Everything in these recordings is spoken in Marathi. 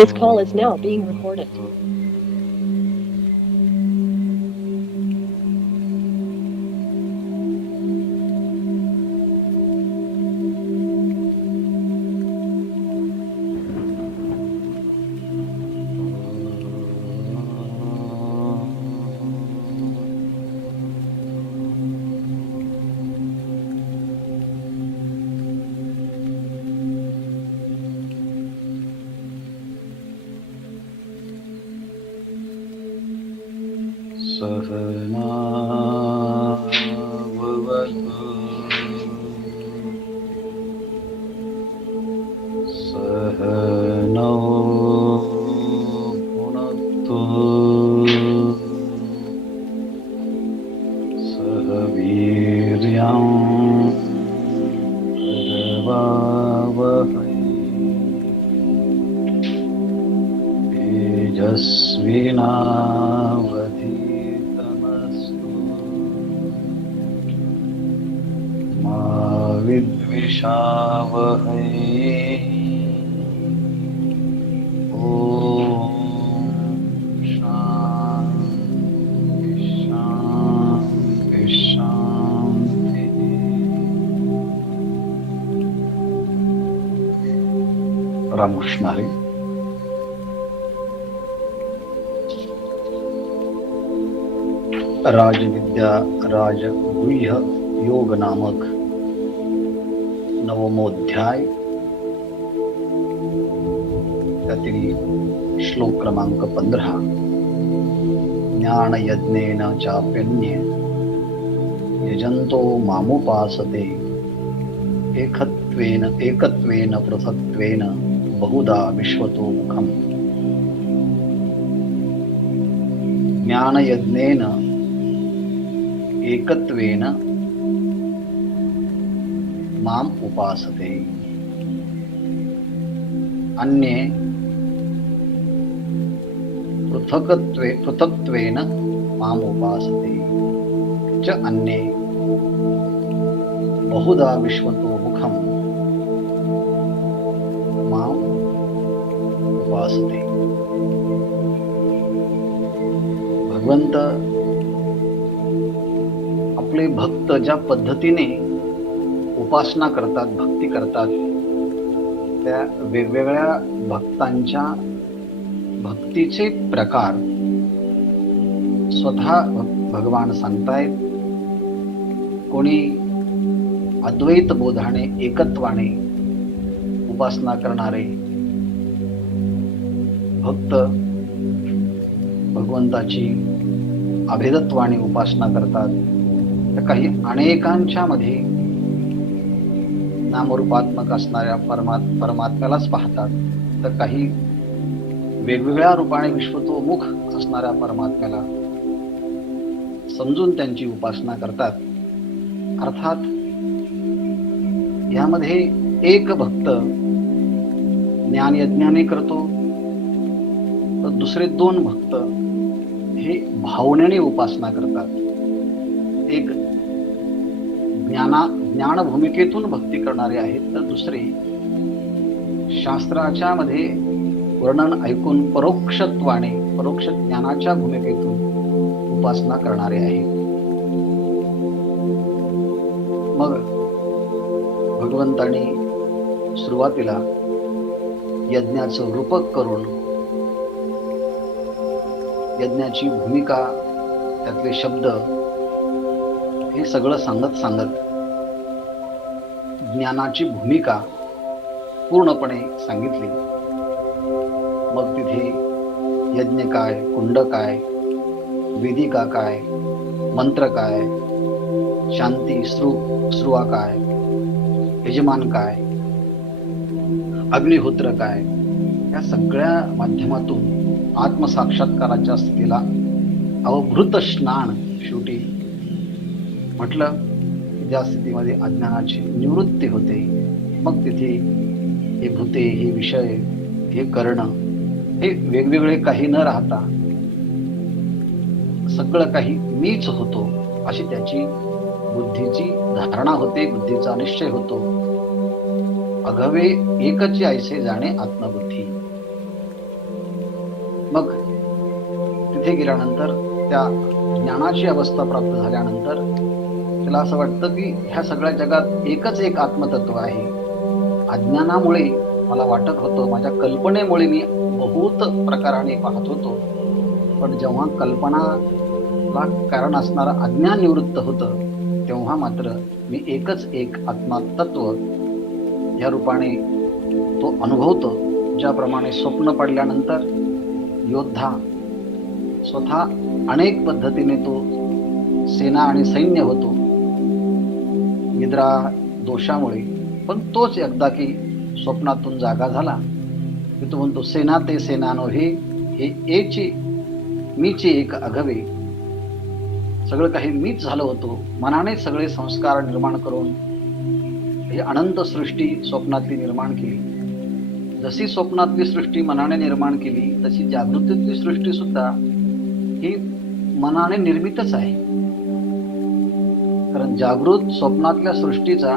This call is now being recorded. सहना भवतु सहनौ भुनक्तु सह वीर्यं करवावहै तेजस्विनावधीतमस्तु मा विद्विषावहै। ॐ शान्ति शान्ति शान्तिः। रामकृष्ण हरी। राजविद्या राजगुह्य योग नामक नवमोध्याय, त्यातील श्लोक क्रमांक 15। ज्ञानयज्ञेन चाप्यन्ये यजन्तो मामुपासते एकत्वेन पृथक्त्वेन बहुधा विश्वतो मुखम्। ज्ञानयज्ञेन एकत्वेन माम उपासते अन्ये पृथक्त्वेन माम उपासते च अन्ये बहुधा विश्वतो मुखम माम उपासते। भगवंत आपले भक्त ज्या पद्धतीने उपासना करतात, भक्ती करतात, त्या वेगवेगळ्या भक्तांच्या भक्तीचे प्रकार स्वतः भगवान सांगतायत। कोणी अद्वैत बोधाने, एकत्वाने उपासना करणारे भक्त भगवंताची अभेदत्वाने उपासना करतात, तर काही अनेकांच्या मध्ये नामरूपात्मक असणाऱ्या परमात्म्यालाच पाहतात, तर काही वेगवेगळ्या रूपाने विश्वतोमुख असणाऱ्या परमात्म्याला समजून त्यांची उपासना करतात। अर्थात यामध्ये एक भक्त ज्ञानयज्ञाने करतो, तर दुसरे दोन भक्त हे भावनेने उपासना करतात। एक ज्ञान भूमिकेतून भक्ती करणारे आहेत, तर दुसरे शास्त्राच्या मध्ये वर्णन ऐकून परोक्ष ज्ञानाच्या भूमिकेतून उपासना करणारे आहेत। मग भगवंतांनी सुरुवातीला यज्ञाचं रूपक करून यज्ञाची भूमिका, त्यातले शब्द हे सगळं सांगत ज्ञानाची भूमिका पूर्णपणे सांगितली। मग तिथे यज्ञ काय, कुंड काय, वेदिका काय, मंत्र काय, शांती श्रुवा काय, यजमान काय, अग्निहोत्र काय, या सगळ्या माध्यमातून आत्मसाक्षात्काराच्या स्थितीला अवभृत स्नान शेवटी म्हटलं, ज्या स्थितीमध्ये अज्ञानाची निवृत्ती होते। मग तिथे हे भूते, हे विषय, हे कर्ण, हे वेगवेगळे काही न राहता सगळं काही मीच होतो अशी त्याची बुद्धीची धारणा होते, बुद्धीचा निश्चय होतो। अघवे एकची ऐसे जाणे आत्मबुद्धी। मग तिथे गेल्यानंतर त्या ज्ञानाची अवस्था प्राप्त झाल्यानंतर त्याला असं वाटतं की ह्या सगळ्या जगात एकच एक आत्मतत्व आहे. अज्ञानामुळे मला वाटत होतं, माझ्या कल्पनेमुळे मी बहुत प्रकाराने पाहत होतो, पण जेव्हा कल्पनाला कारण असणारं अज्ञान निवृत्त होतं तेव्हा मात्र मी एकच एक आत्मतत्व या रूपाने तो अनुभवतो. ज्याप्रमाणे स्वप्न पडल्यानंतर योद्धा स्वतः अनेक पद्धतीने तो सेना आणि सैन्य होतो निद्रा दोषामुळे, पण तोच एकदा की स्वप्नातून जागा झाला की तो म्हणतो, सेना ते सेना नव्हे, हे एची मीची एक अघवे. सगळं काही मीच झालं होतो. मनाने सगळे संस्कार निर्माण करून ही अनंत सृष्टी स्वप्नातली निर्माण केली. जशी स्वप्नातली सृष्टी मनाने निर्माण केली तशी जागृतीतली सृष्टी सुद्धा ही मनाने निर्मितच आहे. कारण जागृत स्वप्नातल्या सृष्टीचा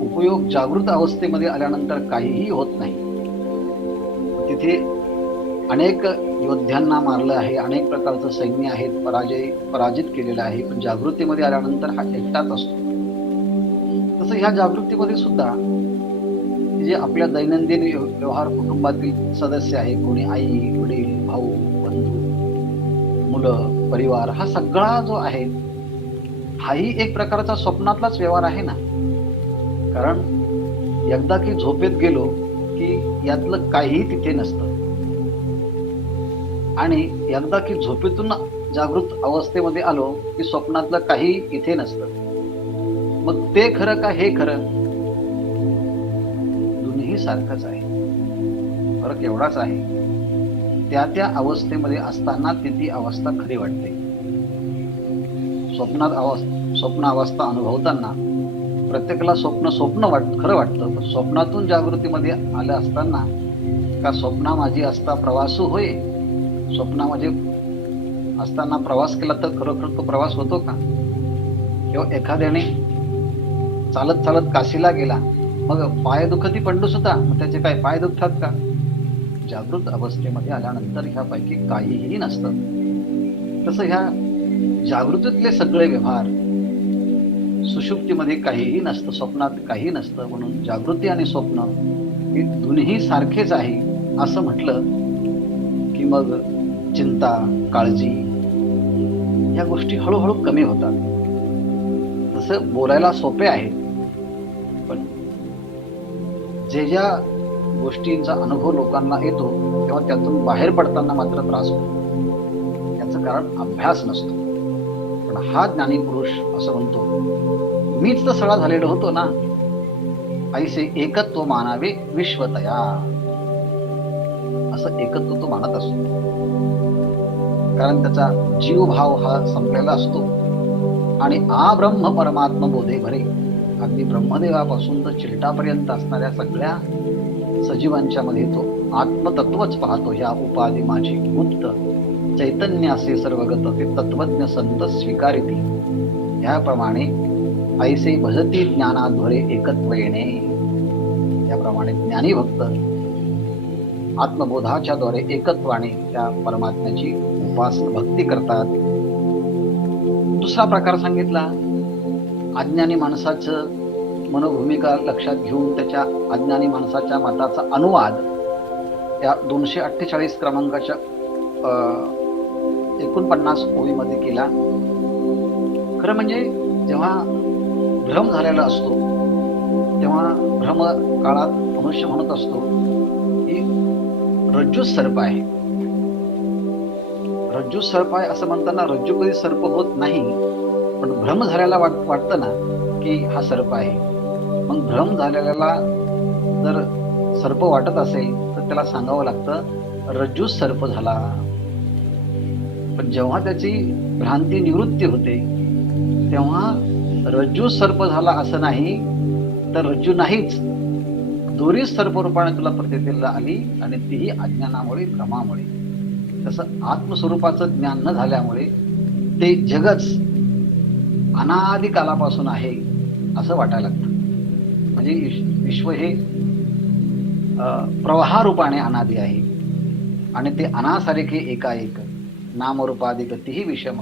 उपयोग जागृत अवस्थेमध्ये आल्यानंतर काहीही होत नाही. तिथे अनेक योद्ध्यांना मारलं आहे, अनेक प्रकारचं सैन्य आहे पराजित केलेलं आहे, पण जागृतीमध्ये आल्यानंतर हा एकटाच असतो. तसं ह्या जागृतीमध्ये सुद्धा जे आपल्या दैनंदिन व्यवहार कुटुंबातील सदस्य आहे, कोणी आई वडील भाऊ बंधू मुलं परिवार, हा सगळा जो आहे हाही एक प्रकारचा स्वप्नातलाच व्यवहार आहे ना. कारण एकदा की झोपेत गेलो की यातलं काहीही तिथे नसतं, आणि एकदा की झोपेतून जागृत अवस्थेमध्ये आलो की स्वप्नातलं काही इथे नसतं. मग ते खरं का हे खरं? दोन्ही सारखंच आहे. फरक एवढाच आहे, त्या त्या अवस्थेमध्ये असताना ती अवस्था खरी वाटते. स्वप्न अवस्था अनुभवताना प्रत्येकाला स्वप्न खरं वाटतं, पण स्वप्नातून जागृतीमध्ये आलं असताना का स्वप्ना माझी असता प्रवासू होय, स्वप्नामध्ये असताना प्रवास केला तर खरोखर तो प्रवास होतो का? किंवा एखाद्याने चालत चालत काशीला गेला, मग पाय दुखती पंडू सुद्धा, मग त्याचे काय पाय दुखतात का? जागृत अवस्थेमध्ये आल्यानंतर ह्यापैकी काहीही नसतं. तसं ह्या जागृतीतले सगळे व्यवहार सुषुप्तीमध्ये काहीही नसतं, स्वप्नात काही नसतं. म्हणून जागृती आणि स्वप्न हे दोन्ही सारखेच आहे असं म्हटलं की मग चिंता काळजी या गोष्टी हळूहळू कमी होतात. तसं बोलायला सोपे आहे, पण ज्या गोष्टींचा अनुभव लोकांना येतो तेव्हा त्यातून बाहेर पडताना मात्र त्रास होतो. याचं कारण अभ्यास नसतो. पण हा ज्ञानी पुरुष असं म्हणतो, मीच तर सगळा झालेलो होतो ना, ऐसे एकत्व मानावे विश्वतया. असं एकत्व तो मानत असतो, कारण त्याचा जीवभाव हा संपलेला असतो आणि ब्रह्म परमात्मा बोधे भरे. अगदी ब्रह्मदेवापासून तर चिलटापर्यंत असणाऱ्या सगळ्या सजीवांच्या मध्ये तो आत्मतत्वच पाहतो. ह्या उपाधी माझी गुप्त चैतन्य असे सर्वगत ते तत्वज्ञ संत स्वीकारिती. ह्याप्रमाणे ऐसे भजती ज्ञानाद्वरे एकत्व येणे. याप्रमाणे ज्ञानी भक्त आत्मबोधाच्या द्वारे एकत्वाने त्या परमात्म्याची उपासना भक्ती करतात. दुसरा प्रकार सांगितला, अज्ञानी माणसाचं मनोभूमिका लक्षात घेऊन त्याच्या अज्ञानी माणसाच्या मताचा अनुवाद त्या 248 क्रमांकाच्या 49 ओळीमध्ये केला. खरं म्हणजे जेव्हा भ्रम झालेला असतो तेव्हा भ्रम काळात मनुष्य म्हणत असतो की रज्जू सर्प आहे. रज्जू सर्प आहे असं म्हणताना रज्जू कधी सर्प होत नाही, पण भ्रम झालेला वाटतं ना की हा सर्प आहे. मग भ्रम झालेल्याला जर सर्प वाटत असेल तर त्याला सांगावं लागतं रज्जू सर्प झाला. पण जेव्हा त्याची भ्रांती निवृत्ती होते तेव्हा रज्जू सर्प झाला असं नाही, तर रज्जू नाहीच, दोरी सर्प रूपाने तुला प्रतीला आली, आणि तीही अज्ञानामुळे भ्रमामुळे. तसं आत्मस्वरूपाचं ज्ञान न झाल्यामुळे ते जगच अनादि कालापासून आहे असं वाटायला लागतं. म्हणजे विश्व हे प्रवाहारूपाने अनादि आहे. आणि ते अनासारिखे एकाएक नामरूपाधिक तीही विषम.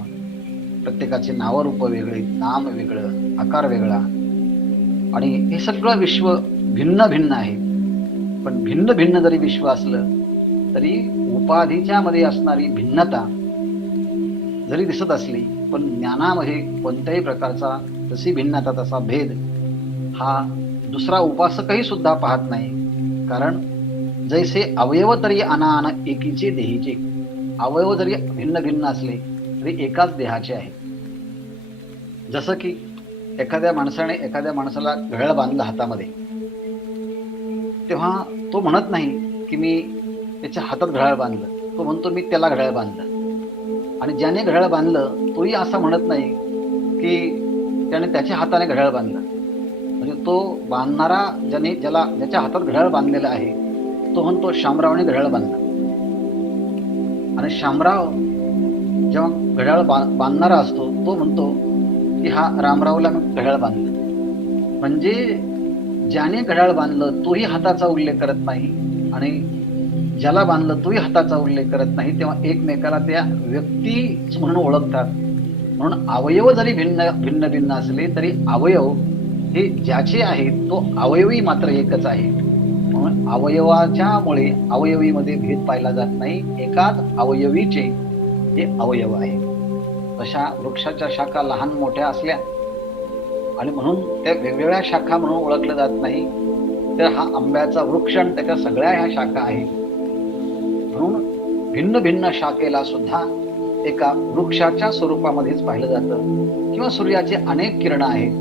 प्रत्येकाचे नावरूप वेगळे, नाम वेगळं, आकार वेगळा, आणि हे सगळं विश्व भिन्न भिन्न आहे. पण भिन्न भिन्न जरी विश्व असलं तरी उपाधीच्या मध्ये असणारी भिन्नता जरी दिसत असली, पण ज्ञानामध्ये कोणत्याही प्रकारचा तशी भिन्नता, तसा भेद हा दुसरा उपासकही सुद्धा पाहत नाही. कारण जैसे अवयव तरी अनान एकीचे देहीचे, अवयव जरी भिन्न भिन्न असले तरी एकाच देहाचे आहे. जसं की एखाद्या माणसाने एखाद्या माणसाला घड्याळ बांधलं हातामध्ये, तेव्हा तो म्हणत नाही की मी त्याच्या हातात घड्याळ बांधलं, तो म्हणतो मी त्याला घड्याळ बांधलं. आणि ज्याने घड्याळ बांधलं तोही असं म्हणत नाही की त्याने त्याच्या हाताने घड्याळ बांधलं. म्हणजे तो बांधणारा ज्याच्या हातात घड्याळ बांधलेलं आहे तो म्हणतो शामरावने घड्याळ बांधलं. आणि शामराव जेव्हा घड्याळ बांधणारा असतो तो म्हणतो की हा रामरावला घड्याळ बांधलं. म्हणजे ज्याने घड्याळ बांधलं तोही हाताचा उल्लेख करत नाही आणि ज्याला बांधलं तोही हाताचा उल्लेख करत नाही. तेव्हा एकमेकाला त्या व्यक्तीच म्हणून ओळखतात. म्हणून अवयव जरी भिन्न भिन्न भिन्न असले तरी अवयव हे ज्याचे आहेत तो अवयवी मात्र एकच आहे. म्हणून अवयवाच्यामुळे अवयवीमध्ये भेद पाहिला जात नाही, एकाच अवयवीचे हे अवयव आहे. तशा वृक्षाच्या शाखा लहान मोठ्या असल्या आणि म्हणून त्या वेगवेगळ्या शाखा म्हणून ओळखल्या जात नाही, तर हा आंब्याचा वृक्ष आणि त्याच्या सगळ्या ह्या शाखा आहेत. म्हणून भिन्न भिन्न शाखेला सुद्धा एका वृक्षाच्या स्वरूपामध्येच पाहिलं जातं. किंवा सूर्याचे अनेक किरण आहेत,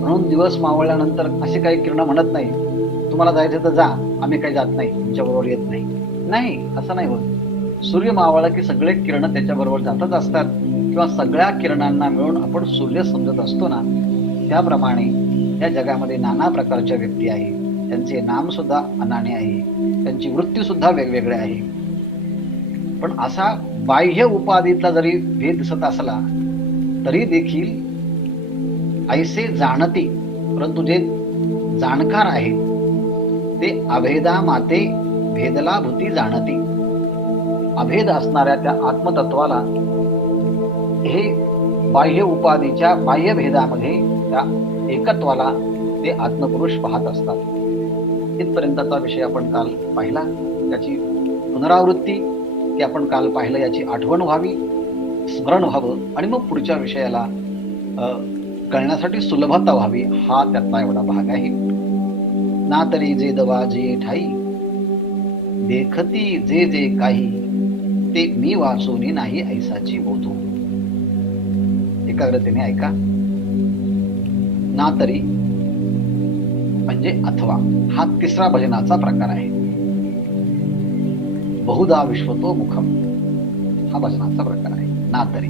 म्हणून दिवस मावळल्यानंतर असे काही किरण म्हणत नाही तुम्हाला जायचं तर जा, आम्ही काही जात नाही, तुमच्याबरोबर येत नाही. नाही, असं नाही होत. सूर्य मावळला की सगळे किरण त्याच्याबरोबर जातच असतात, किंवा सगळ्या किरणांना मिळून आपण सूर्य समजत असतो ना. त्याप्रमाणे या जगामध्ये नाना प्रकारच्या व्यक्ती आहेत, त्यांचे नाम सुद्धा अनाने आहे, त्यांची वृत्ती सुद्धा वेगवेगळे आहे. पण असा बाह्य उपाधीतला जरी भेद दिसत असला तरी देखील ऐसे जाणती, परंतु जे जाणकार आहेत ते अभेदा माते भेदला भूती जाणती. अभेद असणाऱ्या त्या आत्मतत्वाला हे बाह्य उपाधीच्या बाह्य भेदामध्ये त्या एकत्वाला ते आत्मपुरुष पाहत असतात. इथपर्यंतचा विषय आपण काल पाहिला, त्याची पुनरावृत्ती की आपण काल पाहिलं याची आठवण व्हावी, स्मरण व्हावं, आणि मग पुढच्या विषयाला कळण्यासाठी सुलभता व्हावी, हा त्यातला एवढा भाग आहे. ना तरी जे दवा जे ठाई देखती जे जे काही ते मी वाचूनी नाही ऐसाची बोधू. एकाग्रतेने ऐका. ना तरी म्हणजे अथवा, हा तिसरा भजनाचा प्रकार आहे. बहुधा विश्वतो मुखम हा भजनाचा प्रकार आहे. ना तरी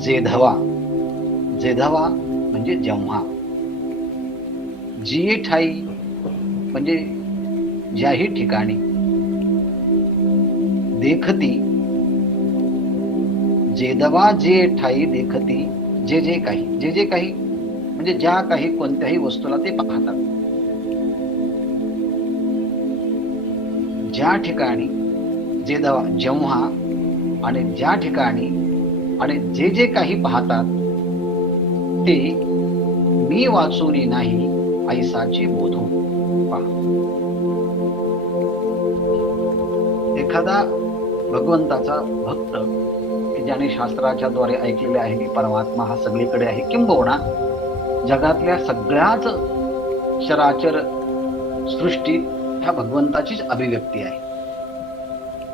जेधवा, जेधवा म्हणजे जेव्हा, जी ठाई म्हणजे ज्याही ठिकाणी, देखती जेधवा जे ठाई देखती जे जे काही, जे जे काही म्हणजे ज्या काही कोणत्याही वस्तूला ते पाहतात. ज्या ठिकाणी जेधवा जेव्हा, आणि ज्या ठिकाणी आणि जे जे काही पाहतात ते मी वाचूनी नाही ऐसाची बोधू. एखादा भगवंताचा भक्त की ज्याने शास्त्राच्या द्वारे ऐकलेले आहे की परमात्मा हा सगळीकडे आहे, किंबहुना जगातल्या सगळ्याच चराचर सृष्टी ह्या भगवंताचीच अभिव्यक्ती आहे.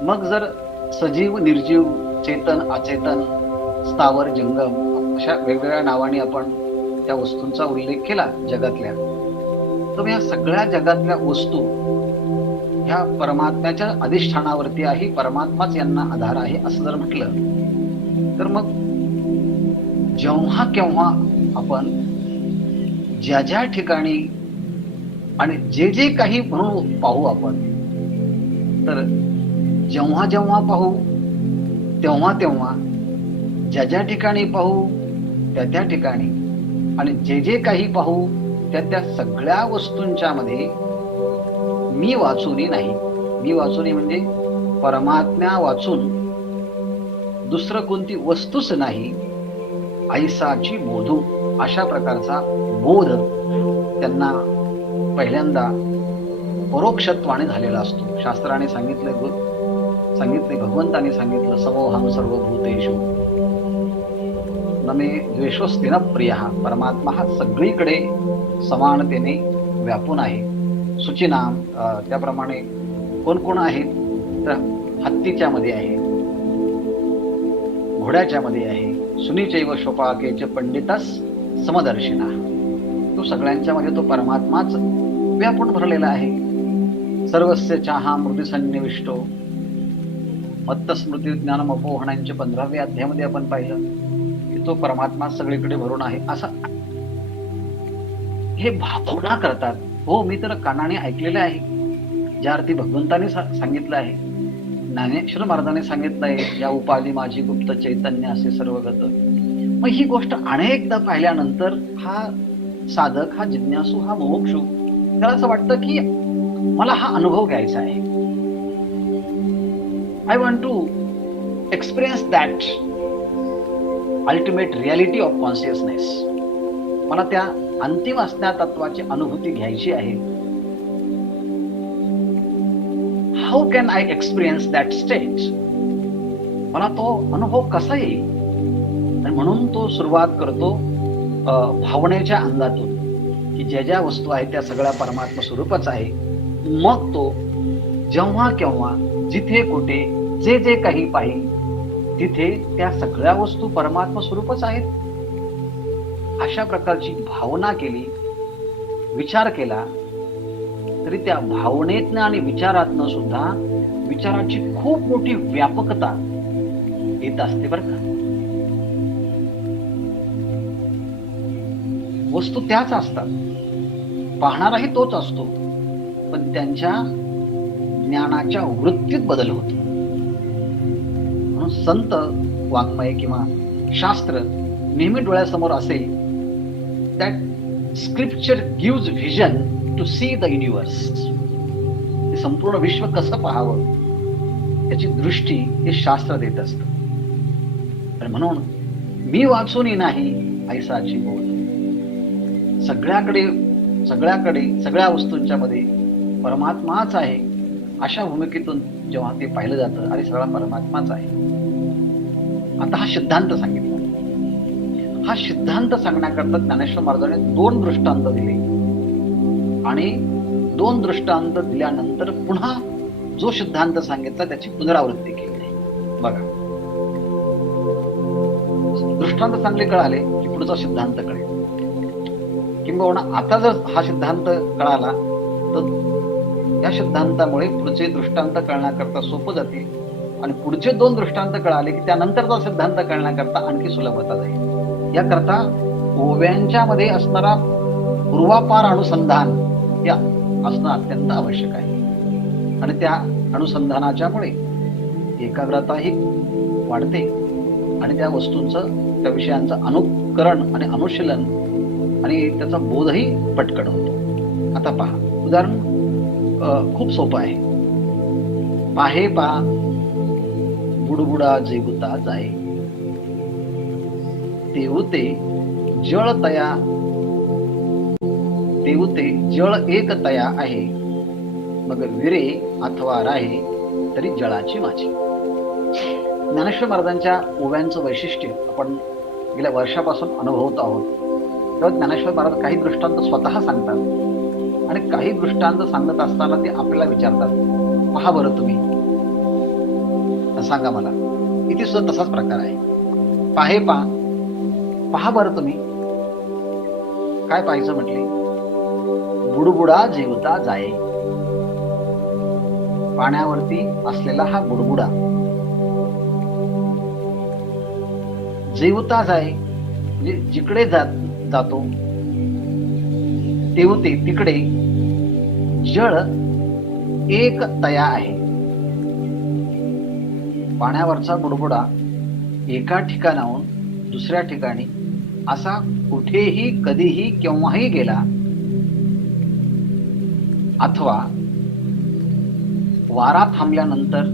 मग जर सजीव निर्जीव, चेतन अचेतन, स्थावर जंगम अशा वेगवेगळ्या नावाने आपण त्या वस्तूंचा उल्लेख केला जगातल्या, तर या सगळ्या जगातल्या वस्तू ह्या परमात्म्याच्या अधिष्ठानावरती आहे, परमात्माच यांना आधार आहे असं जर म्हटलं तर मग जेव्हा केव्हा आपण ज्या ज्या ठिकाणी आणि जे जे काही म्हणून पाहू आपण, तर जेव्हा जेव्हा पाहू तेव्हा तेव्हा, ज्या ज्या ठिकाणी पाहू त्या त्या ठिकाणी, आणि जे जे काही पाहू त्या त्या सगळ्या वस्तूंच्या मध्ये मी वाचूनी नाही, मी वाचून म्हणजे परमात्म्या वाचून दुसरं कोणती वस्तूच नाही ऐसाची बोधू, अशा प्रकारचा बोध त्यांना पहिल्यांदा परोक्षत्वाने झालेला असतो. शास्त्राने सांगितले, भगवंताने सांगितलं, समोहम सर्वभूतेषु न मे द्वेषोस्ति न प्रियः. परमात्मा हा सगळीकडे समानतेने व्यापून आहे. सुचिनाम, त्याप्रमाणे कोण कोण आहेत तर हत्तीच्या मध्ये आहे, घोड्याच्या मध्ये आहे, सुनीचैव शोपाकेच पंडितस समदर्शिना. तो सगळ्यांच्या मध्ये तो परमात्माच व्यापून भरलेला आहे. सर्वस्य चाहा मृती सन्निविष्टो, मत्त स्मृती ज्ञानम अपोहणांच्या 15व्या अध्यायामध्ये आपण पाहिलं की तो परमात्मा सगळीकडे भरून आहे. असं हे भावना करतात. हो, मी तर कानाने ऐकलेलं आहे, ज्या अर्थी भगवंताने सांगितलं आहे, ज्ञानेश्वर महाराजांनी सांगितलं आहे, या उपाधी माझी गुप्त चैतन्य असे सर्वगत. मग ही गोष्ट अनेकदा पाहिल्यानंतर हा साधक, हा जिज्ञासू, हा मुमुक्षू, त्याला असं वाटतं की मला हा अनुभव घ्यायचा आहे. I want to experience that ultimate reality of consciousness. मला त्या अंतिम असण्या तत्वाची अनुभूती घ्यायची आहे. How can I experience that state? मला तो अनुभव कसा येईल? आणि म्हणून तो सुरुवात करतो भावनेच्या अंगातून, की ज्या ज्या वस्तू आहेत त्या सगळ्या परमात्मा स्वरूपच आहे. मग तो जेव्हा केव्हा जिथे कुठे जे जे काही पाहिजे तिथे त्या सगळ्या वस्तू परमात्मा स्वरूपच आहेत, अशा प्रकारची भावना केली, विचार केला, तरी त्या भावनेतनं आणि विचारातनं सुद्धा विचाराची खूप मोठी व्यापकता येत असते बरं का. वस्तू त्याच असतात, पाहणाराही तोच असतो, पण त्यांच्या ज्ञानाच्या वृत्तीत बदल होतो. म्हणून संत वाङ्मय किंवा शास्त्र नेहमी डोळ्यासमोर असेल, that scripture gives vision to see the universe. हे संपूर्ण विश्व कसं पाहावं याची दृष्टी हे शास्त्र देत असतं. तर म्हणून मी वाचूनही नाही ऐसाची बोध. सगळ्याकडे सगळ्या वस्तूंच्या मध्ये परमात्माच आहे, अशा भूमिकेतून जेव्हा ते पाहिलं जातं, अरे सगळा परमात्माच आहे. आता हा सिद्धांत सांगितला. हा सिद्धांत सांगण्याकरता ज्ञानेश्वर महाराजांनी 2 दृष्टांत दिले आणि 2 दृष्टांत दिल्यानंतर पुन्हा जो सिद्धांत सांगितला त्याची पुनरावृत्ती केली. बघा, दृष्टांत चांगले कळाले की पुढचा सिद्धांत कळेल. किंबहुना आता जर हा सिद्धांत कळाला तर या सिद्धांतामुळे पुढचे दृष्टांत कळण्याकरता सोपं जातील आणि पुढचे 2 दृष्टांत कळाले की त्यानंतरचा सिद्धांत कळण्याकरता आणखी सुलभता जाईल. याकरता ओव्यांच्या मध्ये असणारा पूर्वापार अनुसंधान या असणं अत्यंत आवश्यक आहे. आणि त्या अनुसंधानाच्यामुळे एकाग्रताही वाढते आणि त्या वस्तूंचं, त्या विषयांचं अनुकरण आणि अनुशीलन आणि त्याचा बोधही पटकन होतो. आता पहा, उदाहरण खूप सोपं आहे. पाहे पा बुडबुडा जेवता जाय, तेवते जळ तया, तेवते जळ एक तया आहे, मग विरे अथवा राहे तरी जळाची माझी. ज्ञानेश्वर महाराजांच्या ओव्यांचं वैशिष्ट्य आपण गेल्या वर्षापासून अनुभवत आहोत. तेव्हा ज्ञानेश्वर महाराज काही दृष्टांत स्वतः सांगतात आणि काही दृष्टांत सांगत असताना ते आपल्याला विचारतात, पहा बरं तुम्ही, सांगा मला. इथे सुद्धा तसाच प्रकार आहे. पाहे पहा बरं तुम्ही. काय पाहायचं म्हटले? बुडबुडा जेवता जाये. पाण्यावरती असलेला हा बुडबुडा जेवता जाय, म्हणजे जिकडे जातो तेवते तिकडे जळ एक तया आहे. पाण्यावरचा बुडबुडा एका ठिकाणाहून दुसऱ्या ठिकाणी असा कुठेही कधीही केव्हाही गेला अथवा वारा थांबल्यानंतर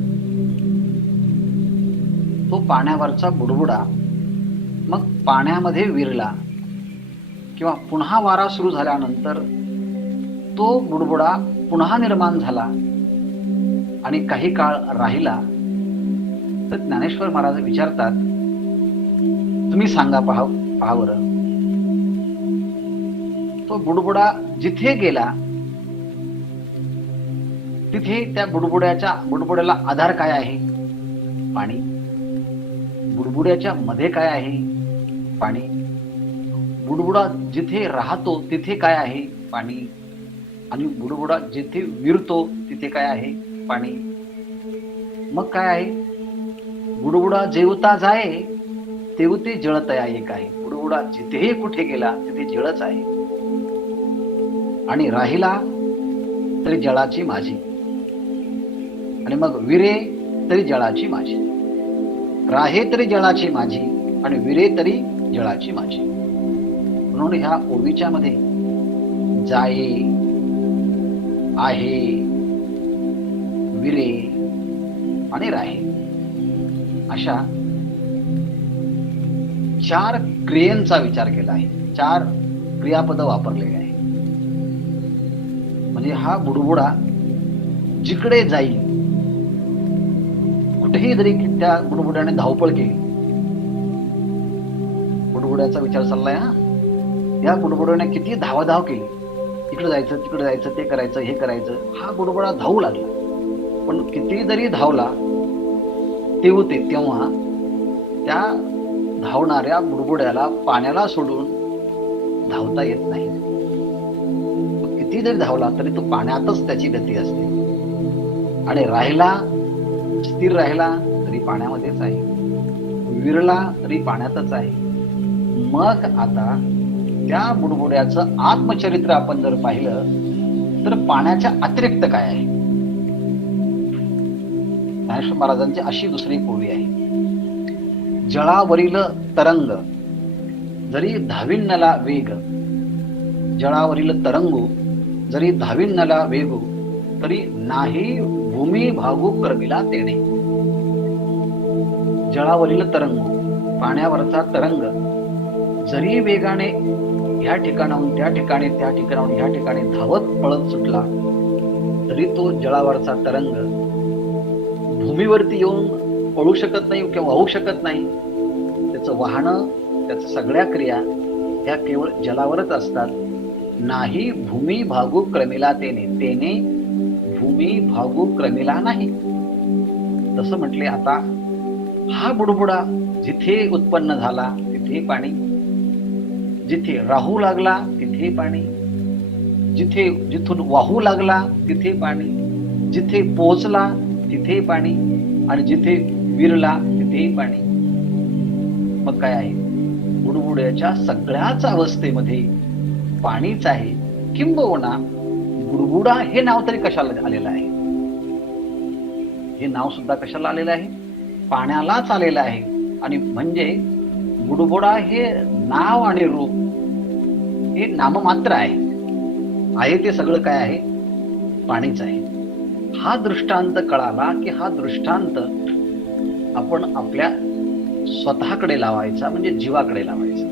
तो पाण्यावरचा बुडबुडा मग पाण्यामध्ये विरला, किंवा पुन्हा वारा सुरू झाल्यानंतर तो बुडबुडा पुन्हा निर्माण झाला आणि काही काळ राहिला. तर ज्ञानेश्वर महाराज विचारतात, तुम्ही सांगा पहा बरं, तो बुडबुडा जिथे गेला तिथे त्या बुडबुड्याला आधार काय आहे? पाणी. बुडबुड्याच्या मध्ये काय आहे? पाणी. बुडबुडा जिथे राहतो तिथे काय आहे? पाणी. आणि बुडबुडा जिथे विरतो तिथे काय आहे? पाणी. मग काय आहे? बुडबुडा जेवता जाये तेवते जळतया एक आहे. बुडबुडा जिथेही कुठे गेला तिथे जळच आहे. आणि राहिला तरी जळाची माझी, आणि मग विरे तरी जळाची माझी. राहे तरी जळाची माझी आणि विरे तरी जळाची माझी. म्हणून ह्या ओवीच्या मध्ये जाये, आहे, विरे आणि राहे अशा 4 क्रियांचा विचार केला आहे. 4 क्रियापद वापरलेले आहे. म्हणजे हा बुडबुडा जिकडे जाईल, कुठेही जरी त्या बुडबुड्याने धावपळ केली, बुडबुड्याचा विचार चाललाय हा, या बुडबुड्याने किती धावाधाव केली, इकडे जायचं तिकडे जायचं, ते करायचं हे करायचं, हा बुडबुडा धावू लागला. पण किती जरी धावला तेव्हा त्या धावणाऱ्या बुडबुड्याला पाण्याला सोडून धावता येत नाही. किती जरी धावला तरी तो पाण्यातच त्याची गती असते. आणि राहिला, स्थिर राहिला तरी पाण्यामध्येच आहे, विरला तरी पाण्यातच आहे. मग आता त्या बुडबुड्याचं आत्मचरित्र आपण जर पाहिलं तर पाण्याच्या अतिरिक्त काय आहे? ज्ञानेश्वर महाराजांची अशी दुसरी ओवी आहे, जळावरील तरंग जरी धाविन्नला वेग, जळावरील तरंगू जरी धाविन्नला वेगू तरी नाही भूमी भागू करविला तेणे. जळावरील तरंगू, पाण्यावरचा तरंग जरी वेगाने ह्या ठिकाणाहून त्या ठिकाणी, त्या ठिकाणाहून ह्या ठिकाणी धावत पळत सुटला तरी तो जळावरचा तरंग भूमीवरती येऊन पळू शकत नाही किंवा वाहू शकत नाही. त्याचं वाहनं, त्याच्या सगळ्या क्रिया ह्या केवळ जलावरच असतात. नाही भूमी भागू क्रमिला तेने, तेने भूमी भागू क्रमिला नाही. तसं म्हटले, आता हा बुडबुडा जिथे उत्पन्न झाला तिथे पाणी, जिथे राहू लागला तिथे पाणी, जिथून वाहू लागला तिथे पाणी, जिथे पोहोचला तिथे पाणी, आणि जिथे विरला तिथे पाणी. मग काय आहे? बुडबुड्याच्या सगळ्याच अवस्थेमध्ये पाणीच आहे. किंबहुना बुडबुडा हे नाव तरी कशाला आलेलं आहे? हे नाव सुद्धा कशाला आलेलं आहे? पाण्यालाच आलेलं आहे. आणि म्हणजे बुडबुडा हे नाव आणि रूप हे नाममात्र आहे ते सगळं काय आहे? पाणीच आहे. हा दृष्टांत कळाला की हा दृष्टांत आपण आपल्या स्वतःकडे लावायचा, म्हणजे जीवाकडे लावायचा.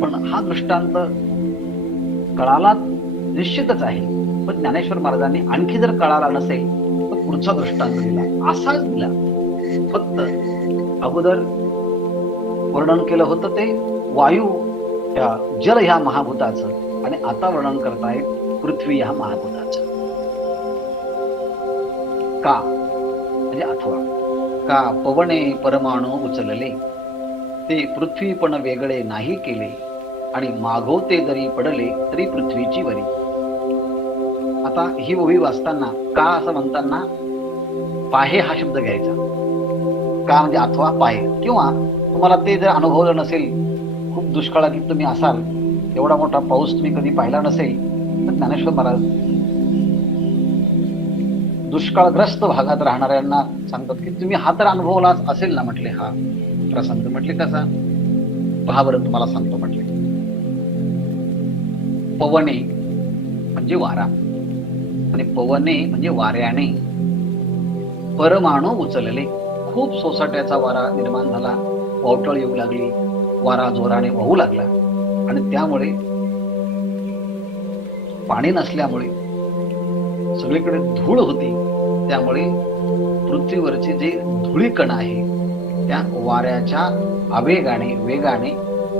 पण हा दृष्टांत कळाला निश्चितच आहे, पण ज्ञानेश्वर महाराजांनी आणखी जर कळाला नसेल तर पुढचा दृष्टांत दिला, असाच दिला. फक्त अगोदर वर्णन केलं होतं ते वायू या जल ह्या महाभूताचं, आणि आता वर्णन करतायत पृथ्वी ह्या महाभूताचं. का म्हणजे अथवा, का पवने परमाणू उचलले ते पृथ्वी पण वेगळे नाही केले, आणि मागवते जरी पडले तरी पृथ्वीची वरी. आता ही ओवी वाचताना का असं म्हणताना पाहे हा शब्द घ्यायचा. का म्हणजे अथवा पाहे, किंवा तुम्हाला ते जर अनुभवलं नसेल, खूप दुष्काळात तुम्ही असाल, एवढा मोठा पाऊस तुम्ही कधी पाहिला नसेल, तर ज्ञानेश्वर महाराज दुष्काळग्रस्त भागात राहणाऱ्यांना सांगतात की तुम्ही हा तर अनुभवला असेल ना. म्हटले हा प्रसंग. म्हटले कसा? पहा बरं, तुम्हाला सांगतो. म्हटले पवने म्हणजे वारा, आणि पवने म्हणजे वाऱ्याने, परमाणू उचलले. खूप सोसाट्याचा वारा निर्माण झाला, वावटळ येऊ लागली, वारा जोराने वाहू लागला आणि त्यामुळे पाणी नसल्यामुळे सगळीकडे धूळ होती. त्यामुळे पृथ्वीवरचे जे धुळीकण आहे त्या वाऱ्याच्या आवेगाने वेगाने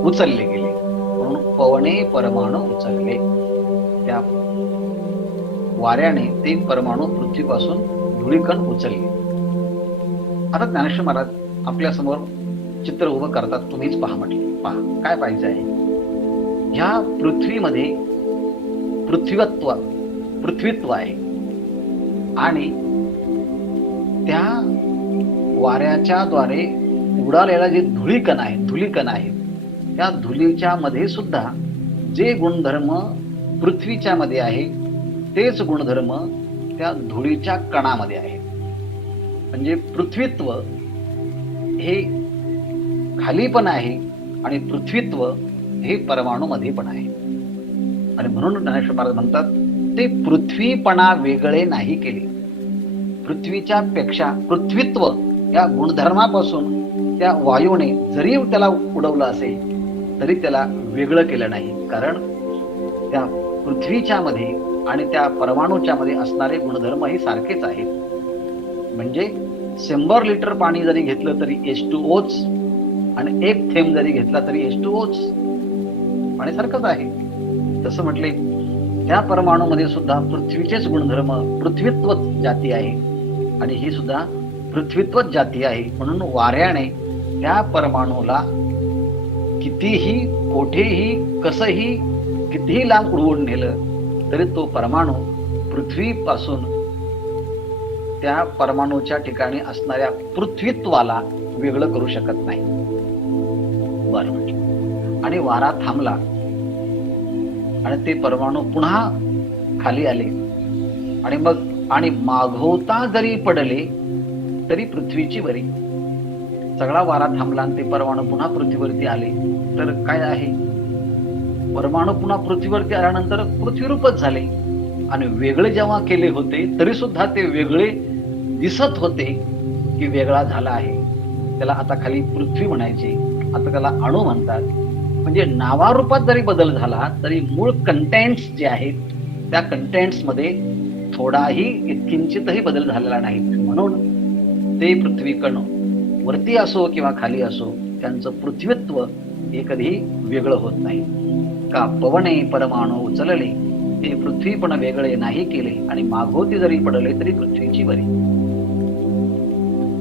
उचलले गेले, म्हणून पवने परमाणू उचलले. त्या वाऱ्याने ते परमाणू पृथ्वीपासून धुळीकण उचलले. आता ज्ञानेश्वर महाराज आपल्या समोर चित्र उभं करतात. तुम्हीच पहा म्हटले. पहा काय पाहिजे आहे. ह्या पृथ्वीमध्ये पृथ्वीत्व आहे आणि त्या वाऱ्याच्या द्वारे उडालेला जे धुळीकण आहे त्या धुळीच्या मध्ये सुद्धा जे गुणधर्म पृथ्वीच्या मध्ये आहे तेच गुणधर्म त्या धुळीच्या कणामध्ये आहे. म्हणजे पृथ्वीत्व हे खाली पण आहे आणि पृथ्वीत्व हे परमाणूमध्ये पण आहे. आणि म्हणून ज्ञानेश्वर महाराज म्हणतात ते पृथ्वीपणा वेगळे नाही केले. पृथ्वीच्या पेक्षा पृथ्वीत्व या गुणधर्मापासून त्या वायूने जरी त्याला उडवलं असेल तरी त्याला वेगळं केलं नाही. कारण त्या पृथ्वीच्या मध्ये आणि त्या परमाणूच्या मध्ये असणारे गुणधर्म हे सारखेच आहेत. म्हणजे 100 लिटर पाणी जरी घेतलं तरी H2Oच आणि 1 थेंब जरी घेतला तरी H2Oच, पाणी सारखंच आहे. तसं म्हटले त्या परमाणूमध्ये सुद्धा पृथ्वीचेच गुणधर्म पृथ्वीत्वच जाती आहे आणि ही सुद्धा पृथ्वीत्वच जाती आहे. म्हणून वाऱ्याने त्या परमाणूला कितीही कोठेही कसंही कितीही लांब उडवून नेलं तरी तो परमाणू पृथ्वीपासून त्या परमाणूच्या ठिकाणी असणाऱ्या पृथ्वीत्वाला वेगळं करू शकत नाही. बरं म्हटलं. आणि वारा थांबला आणि ते परमाणू पुन्हा खाली आले आणि मागवता जरी पडले तरी पृथ्वीची बरी. सगळा वारा थांबला आणि ते परमाणू पुन्हा पृथ्वीवरती आले तर काय आहे. परमाणू पुन्हा पृथ्वीवरती आल्यानंतर पृथ्वीरूपच झाले आणि वेगळे जेव्हा केले होते तरी सुद्धा ते वेगळे दिसत होते की वेगळा झाला आहे. त्याला आता खाली पृथ्वी म्हणायचे, आता त्याला अणू म्हणतात. म्हणजे नावारूपात जरी बदल झाला तरी मूळ कंटेंट्स जे आहेत त्या कंटेंट्स मध्ये थोडाही किंचितही बदल झालेला नाही. म्हणून ते पृथ्वीकण वरती असो किंवा खाली असो त्यांचं पृथ्वीत्व हे कधीही वेगळं होत नाही. का पवने परमाणू उचलले ते पृथ्वीपण वेगळे नाही केले आणि मागोती जरी पडले तरी पृथ्वीची बरी.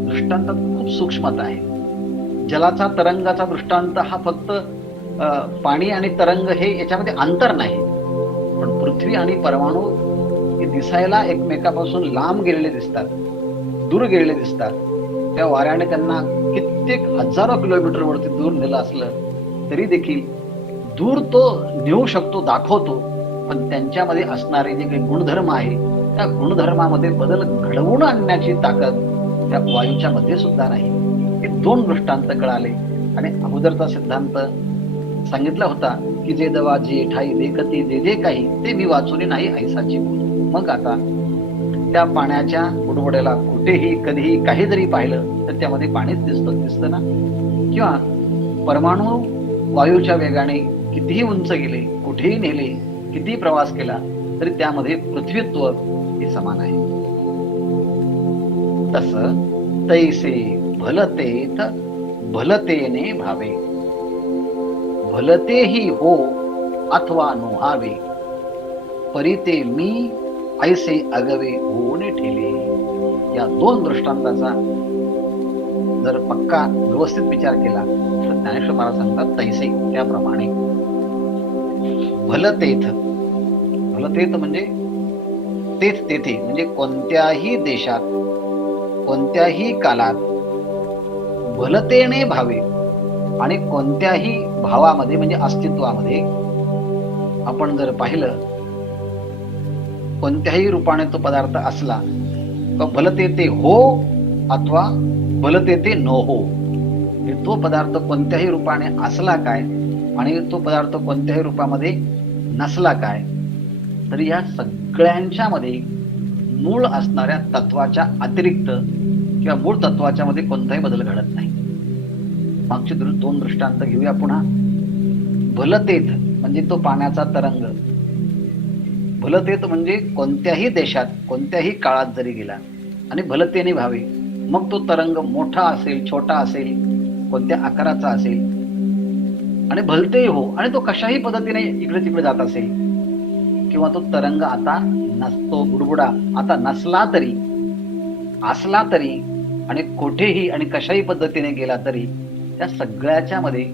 दृष्टांतात खूप सूक्ष्मता आहे. जलाचा तरंगाचा दृष्टांत हा फक्त पाणी आणि तरंग हे याच्यामध्ये अंतर नाही, पण पृथ्वी आणि परमाणू हे दिसायला एकमेकापासून लांब गेलेले दिसतात, दूर गेलेले दिसतात. त्या वाऱ्याने त्यांना कित्येक हजारो किलोमीटर वरती दूर नेलं असलं तरी देखील दूर तो नेऊ शकतो, दाखवतो. पण त्यांच्यामध्ये असणारे जे काही गुणधर्म आहे त्या गुणधर्मामध्ये बदल घडवून आणण्याची ताकद त्या वायूच्या मध्ये सुद्धा नाही. हे 2 दृष्टांत कळाले. आणि अगोदरचा सिद्धांत सांगितला होता की जे दवा जे ठाई देखती जे जे काही ते मी वाचून नाही ऐसाची बोल. मग आता त्या पाण्याच्या बुडबुड्याला कुठेही कधीही काही जरी पाहिलं तर त्यामध्ये पाणीच दिसतं ना. किंवा परमाणू वायूच्या वेगाने कितीही उंच गेले, कुठेही नेले, कितीही प्रवास केला तरी त्यामध्ये पृथ्वीत्व हे समान आहे. तसं तैसे भलतेत भलतेने भावे, भलतेही हो अथवा नोहावे, परिते मी ऐसे अगवे होऊन ठेले. या 2 दृष्टांताचा जर पक्का व्यवस्थित विचार केला तर ज्ञानेश्वर महाराज सांगतात तैसे त्याप्रमाणे. भलतेथ म्हणजे तेथ तेथे, म्हणजे कोणत्याही देशात कोणत्याही कालात भलतेने भावे आणि कोणत्याही भावामध्ये म्हणजे अस्तित्वामध्ये आपण जर पाहिलं कोणत्याही रूपाने तो पदार्थ असला तर भलते ते हो अथवा भलते ते नो हो. तो पदार्थ कोणत्याही रूपाने असला काय आणि तो पदार्थ कोणत्याही रूपामध्ये नसला काय तरी या सगळ्यांच्या मध्ये मूळ असणाऱ्या तत्वाच्या अतिरिक्त किंवा मूळ तत्वाच्या मध्ये कोणताही बदल घडत नाही. मागचे दोन दृष्टांत घेऊया पुन्हा. भलतेत म्हणजे तो पाण्याचा तरंग. भलतेत म्हणजे कोणत्याही देशात कोणत्याही काळात जरी गेला आणि भलतेने व्हावे, मग तो तरंग मोठा असेल छोटा असेल कोणत्या आकाराचा असेल आणि भलतेही हो, आणि तो कशाही पद्धतीने इकडे तिकडे जात असेल, किंवा तो तरंग आता नसतो, बुडबुडा आता नसला तरी असला तरी आणि कुठेही आणि कशाही पद्धतीने गेला तरी त्या सगळ्याच्या मध्ये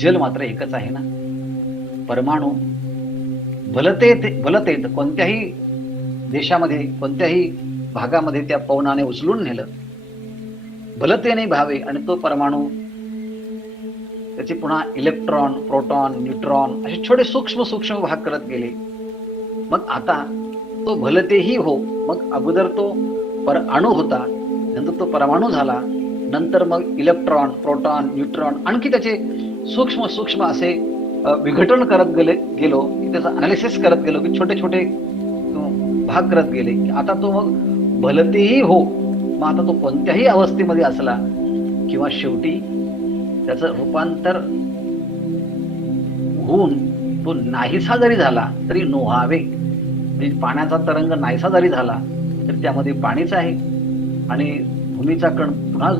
जल मात्र एकच आहे ना. परमाणू भलतेत कोणत्याही देशामध्ये कोणत्याही भागामध्ये त्या पवनाने उचलून नेलं, भलतेने भावे आणि तो परमाणू त्याचे पुन्हा इलेक्ट्रॉन, प्रोटॉन, न्यूट्रॉन असे छोटे सूक्ष्म सूक्ष्म भाग करत गेले. मग आता तो भलतेही हो, मग अगोदर तो अणु होता, नंतर तो परमाणू झाला, नंतर मग इलेक्ट्रॉन, प्रोटॉन, न्यूट्रॉन आणखी त्याचे सूक्ष्म सूक्ष्म असे विघटन करत गेलो की त्याचं अनालिसिस करत गेलो की छोटे छोटे भाग करत गेले की आता तो मग भलतेही हो, मग आता तो कोणत्याही अवस्थेमध्ये असला किंवा शेवटी त्याचं रूपांतर होऊन तो नाहीसा जरी झाला तरी नोहावे. म्हणजे पाण्याचा तरंग नाहीसा जरी झाला तर त्यामध्ये पाणीच आहे आणि भूमीचा कण पुन्हा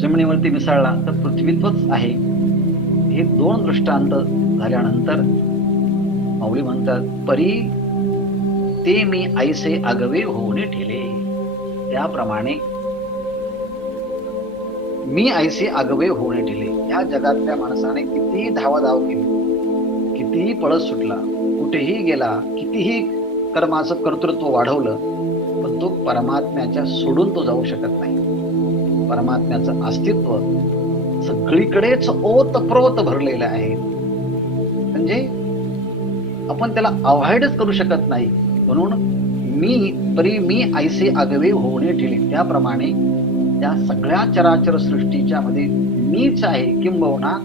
जमिनीवरती मिसळला तर पृथ्वीत्वच आहे. हे दोन दृष्टांत झाल्यानंतर माऊली म्हणतात, परी ते मी ऐसे आगवे होणे ठेले. त्याप्रमाणे मी ऐसे आगवे होणे ठेले. या जगातल्या माणसाने कितीही धावाधाव केली, कितीही पळत सुटला, कुठेही गेला, कितीही कर्माचं कर्तृत्व वाढवलं, पण तो परमात्म्याच्या सोडून तो जाऊ शकत नाही. परमात्म्याचं अस्तित्व सगळीकडेच ओतप्रोत भरलेलं आहे, म्हणजे आपण त्याला अवॉइडच करू शकत नाही. म्हणून मी ऐसे आगवे होणे ठेले. त्याप्रमाणे त्या सगळ्या चराचर सृष्टीच्या मध्ये मीच आहे, किंबहुना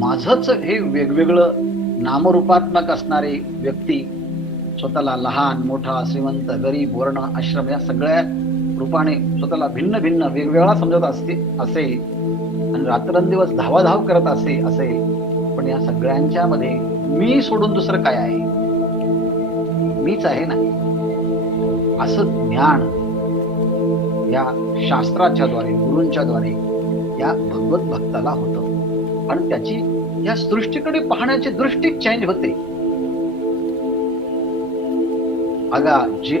माझंच हे वेगवेगळं नामरूपात्मक असणारे व्यक्ती स्वतःला लहान मोठा श्रीमंत गरीब वर्ण आश्रम या सगळ्या रूपाने स्वतःला भिन्न भिन्न वेगवेगळा समजत असेल आणि रात्रंदिवस धावाधाव करत असेल, पण या सगळ्यांच्या मध्ये मी सोडून दुसरं काय आहे, मीच आहे ना, असं ज्ञान या शास्त्राच्या द्वारे गुरूंच्या द्वारे या भगवत भक्ताला होतं आणि त्याची या सृष्टीकडे पाहण्याची दृष्टी चेंज होते.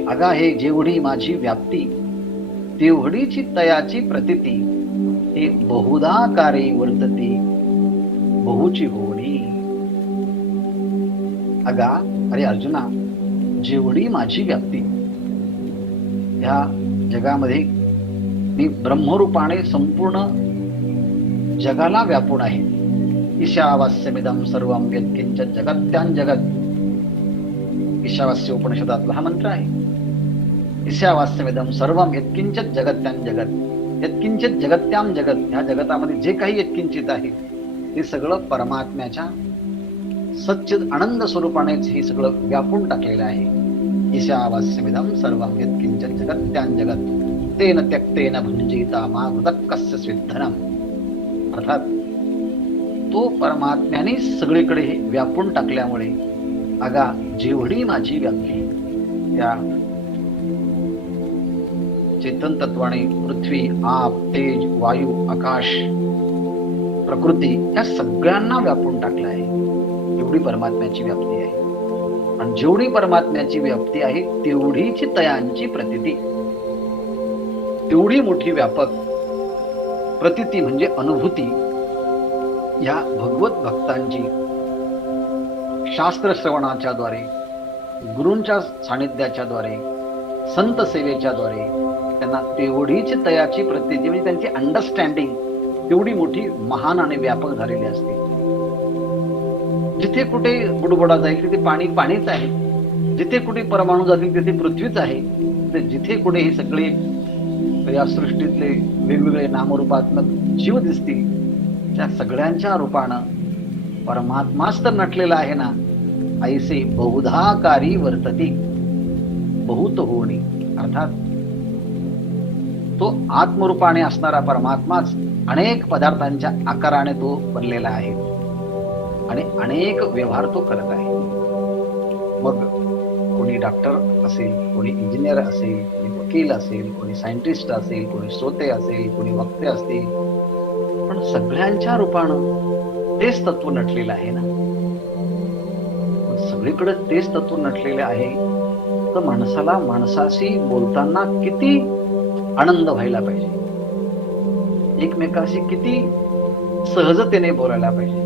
अगा हे जेवढी माझी व्याप्ती तेवढीची तयाची प्रतीती, हे बहुधाकारे वर्तते बहुची होणी. अगा अरे अर्जुना, जेवढी माझी व्याप्ती ह्या जगामध्ये मी ब्रह्मरूपाने संपूर्ण जगाला व्यापून आहे. ईशावास्यमिदं सर्वं यत्किंचित् जगत्यां जगत्. ईशावास्य उपनिषदातला हा मंत्र आहे. ईशावास्यमिदं सर्वं यत्किंचित् जगत्यां जगत्. यत्किंचित् जगत्यां जगत्. ह्या जगतामध्ये जे काही यत्किंचित आहे ते सगळं परमात्म्याच्या सच्चिद आनंद स्वरूपानेच हे सगळं व्यापून टाकलेलं आहे. ईशावास्यमिदं सर्वं यत्किंचित् जगत्यां जगत् तेन त्यक्तेन भुञ्जीता मा हृदक्कस्य स्विद्धनम्. अर्थात तो परमात्म्याने सगळीकडे व्यापून टाकल्यामुळे अगा जेवढी माझी व्याप्ती त्या चेतन तत्वाने पृथ्वी आप तेज वायू आकाश प्रकृती या सगळ्यांना व्यापून टाकलं आहे. एवढी परमात्म्याची व्याप्ती आहे आणि जेवढी परमात्म्याची व्याप्ती आहे तेवढीच तयांची प्रतीती. तेवढी मोठी व्यापक प्रतीती म्हणजे अनुभूती या भगवत भक्तांची शास्त्र श्रवणाच्या द्वारे गुरूंच्या सानिध्याच्या द्वारे संत सेवेच्या द्वारे त्यांना तेवढीच तयाची प्रतीती म्हणजे त्यांची अंडरस्टँडिंग तेवढी मोठी महान आणि व्यापक झालेली असते. जिथे कुठे बुडबुडा जाईल तिथे पाणीच आहे, जिथे कुठे परमाणू जातील तिथे पृथ्वीच आहे, जिथे कुठे हे सगळे या सृष्टीतले वेगवेगळे नामरूपात्मक जीव दिसतील त्या सगळ्यांच्या रूपानं परमात्माच तर नटलेला आहे ना. ऐसे बहुधाकारी वर्तती बहुत होणी. अर्थात तो आत्मरूपाने असणारा परमात्माच अनेक पदार्थांच्या आकाराने तो बनलेला आहे आणि अनेक व्यवहार तो करत आहे. मग कोणी डॉक्टर असेल, कोणी इंजिनियर असेल, कोणी वकील असेल, कोणी सायंटिस्ट असेल, कोणी श्रोते असेल, कोणी वक्ते असतील, पण सगळ्यांच्या रूपानं तेच तत्व नटलेलं आहे ना. सगळीकडे तेच तत्व नटलेले आहे, तर माणसाला माणसाशी बोलताना किती आनंद व्हायला पाहिजे, एकमेकाशी किती सहजतेने बोलायला पाहिजे,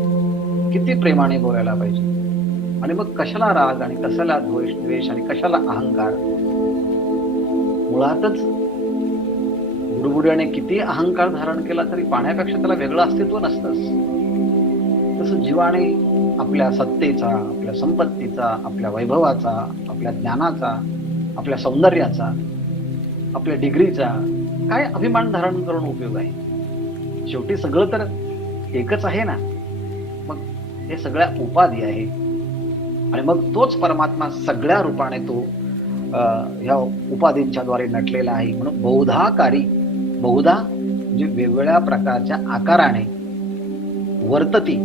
किती प्रेमाने बोलायला पाहिजे. आणि मग कशाला राग आणि कशाला द्वेष आणि कशाला अहंकार. मुळातच बुडबुड्याने किती अहंकार धारण केला तरी पाण्यापेक्षा त्याला वेगळं अस्तित्व नसतंच. तसं जीवाने आपल्या सत्तेचा, आपल्या संपत्तीचा, आपल्या वैभवाचा, आपल्या ज्ञानाचा, आपल्या सौंदर्याचा, आपल्या डिग्रीचा काय अभिमान धारण करून उपयोग आहे. शेवटी सगळं तर एकच आहे ना. मग हे सगळ्या उपाधी आहे आणि मग तोच परमात्मा सगळ्या रूपाने तो ह्या उपाधींच्या द्वारे नटलेला आहे. म्हणून बहुधाकारी, बहुधा म्हणजे वेगवेगळ्या प्रकारच्या आकाराने वर्तती,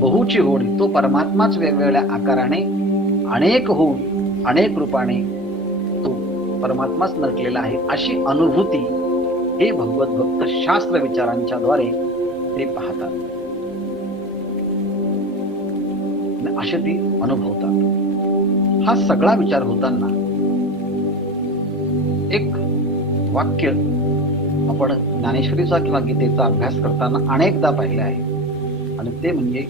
बहुची होणी, तो परमात्माच वेगवेगळ्या आकाराने अनेक होऊन अनेक रूपाने तो परमात्माच नटलेला आहे अशी अनुभूती हे भगवत भक्त शास्त्र विचारांच्या द्वारे ते पाहतात, असे ती अनुभवतात. हा सगळा विचार होताना एक वाक्य आपण ज्ञानेश्वरीचा किंवा गीतेचा अभ्यास करताना अनेकदा पाहिले आहे आणि ते म्हणजे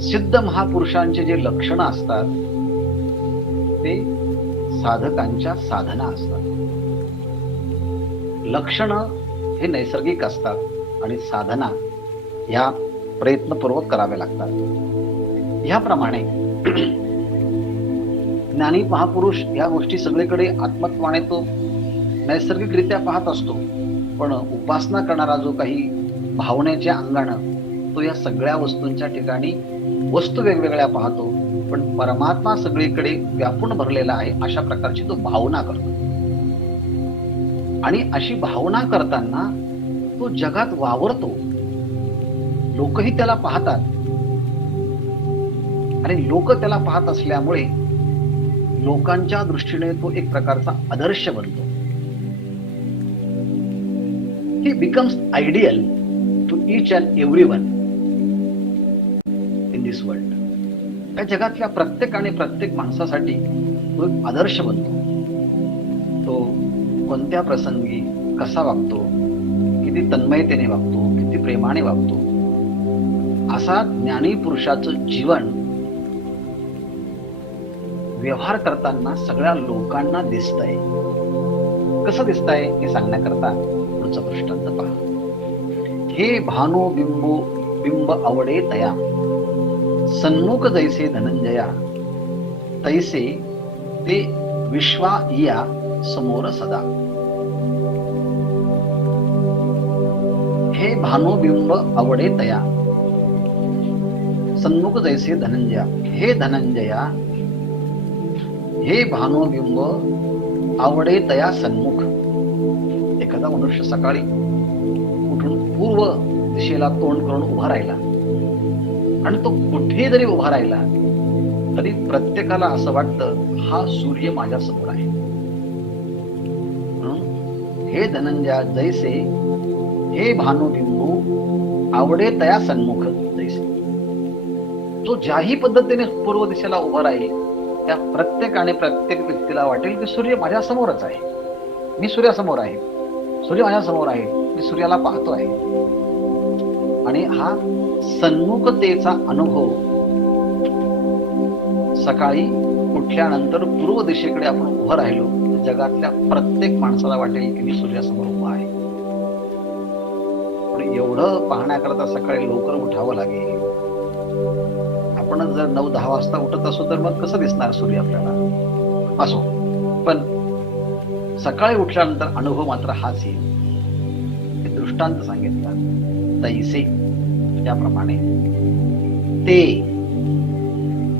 सिद्ध महापुरुषांचे जे लक्षणं असतात ते साधकांच्या साधना असतात. लक्षणं हे नैसर्गिक असतात आणि साधना ह्या प्रयत्नपूर्वक कराव्या लागतात. ह्याप्रमाणे ज्ञानी महापुरुष या गोष्टी सगळीकडे आत्मत्वाने तो नैसर्गिकरित्या पाहत असतो, पण उपासना करणारा जो काही भावनेच्या अंगानं तो या सगळ्या वस्तूंच्या ठिकाणी वस्तू वेगवेगळ्या पाहतो, पण परमात्मा सगळीकडे व्यापून भरलेला आहे अशा प्रकारची तो भावना करतो. आणि अशी भावना करताना तो जगात वावरतो, लोकही त्याला पाहतात आणि लोक त्याला पाहत असल्यामुळे लोकांच्या दृष्टीने तो एक प्रकारचा आदर्श बनतो. He becomes ideal to each and everyone in this world. या जगातल्या प्रत्येक माणसासाठी तो एक आदर्श बनतो. तो कोणत्या प्रसंगी कसा वागतो, किती तन्मयतेने वागतो, किती प्रेमाने वागतो, असा ज्ञानी पुरुषाचं जीवन व्यवहार करताना सगळ्या लोकांना दिसतंय. कसं दिसतंय हे सांगण्याकरता पुढचा दृष्टांत पहा. हे भानो बिंब आवडे तया, सन्मुख जैसे धनंजया, तैसे ते विश्वा इया समोर सदा. हे भानुबिंब आवडे तया, सन्मुख जैसे धनंजया. हे धनंजया, हे भानुबिंब आवडे तया सन्मुख. एखादा मनुष्य सकाळी उठून पूर्व दिशेला तोंड करून उभा राहिला आणि तो कुठे जरी उभा राहिला तरी प्रत्येकाला असं वाटतं हा सूर्य माझ्या समोर आहे. म्हणून हे धनंजया जैसे, हे भानुबिंबू आवडे तया सन्मुख जैसे. जो ज्याही पद्धतीने पूर्व दिशेला उभा राहील त्या प्रत्येक व्यक्तीला वाटेल की सूर्य माझ्या समोरच आहे, मी सूर्यासमोर आहे, सूर्य माझ्या समोर आहे, मी सूर्याला पाहतो आहे. आणि हा सन्मुखतेचा अनुभव सकाळी उठल्यानंतर पूर्व दिशेकडे आपण उभं राहिलो जगातल्या प्रत्येक माणसाला वाटेल की मी सूर्यासमोर उभा आहे. पण एवढं पाहण्याकरता सकाळी लवकर उठावं लागेल. आपण जर 9-10 वाजता उठत असू तर मग कसं दिसणार सूर्य आपल्याला. असो, पण सकाळी उठल्यानंतर अनुभव मात्र हाच येईल. हे दृष्टांत सांगितला. तैसे त्याप्रमाणे, ते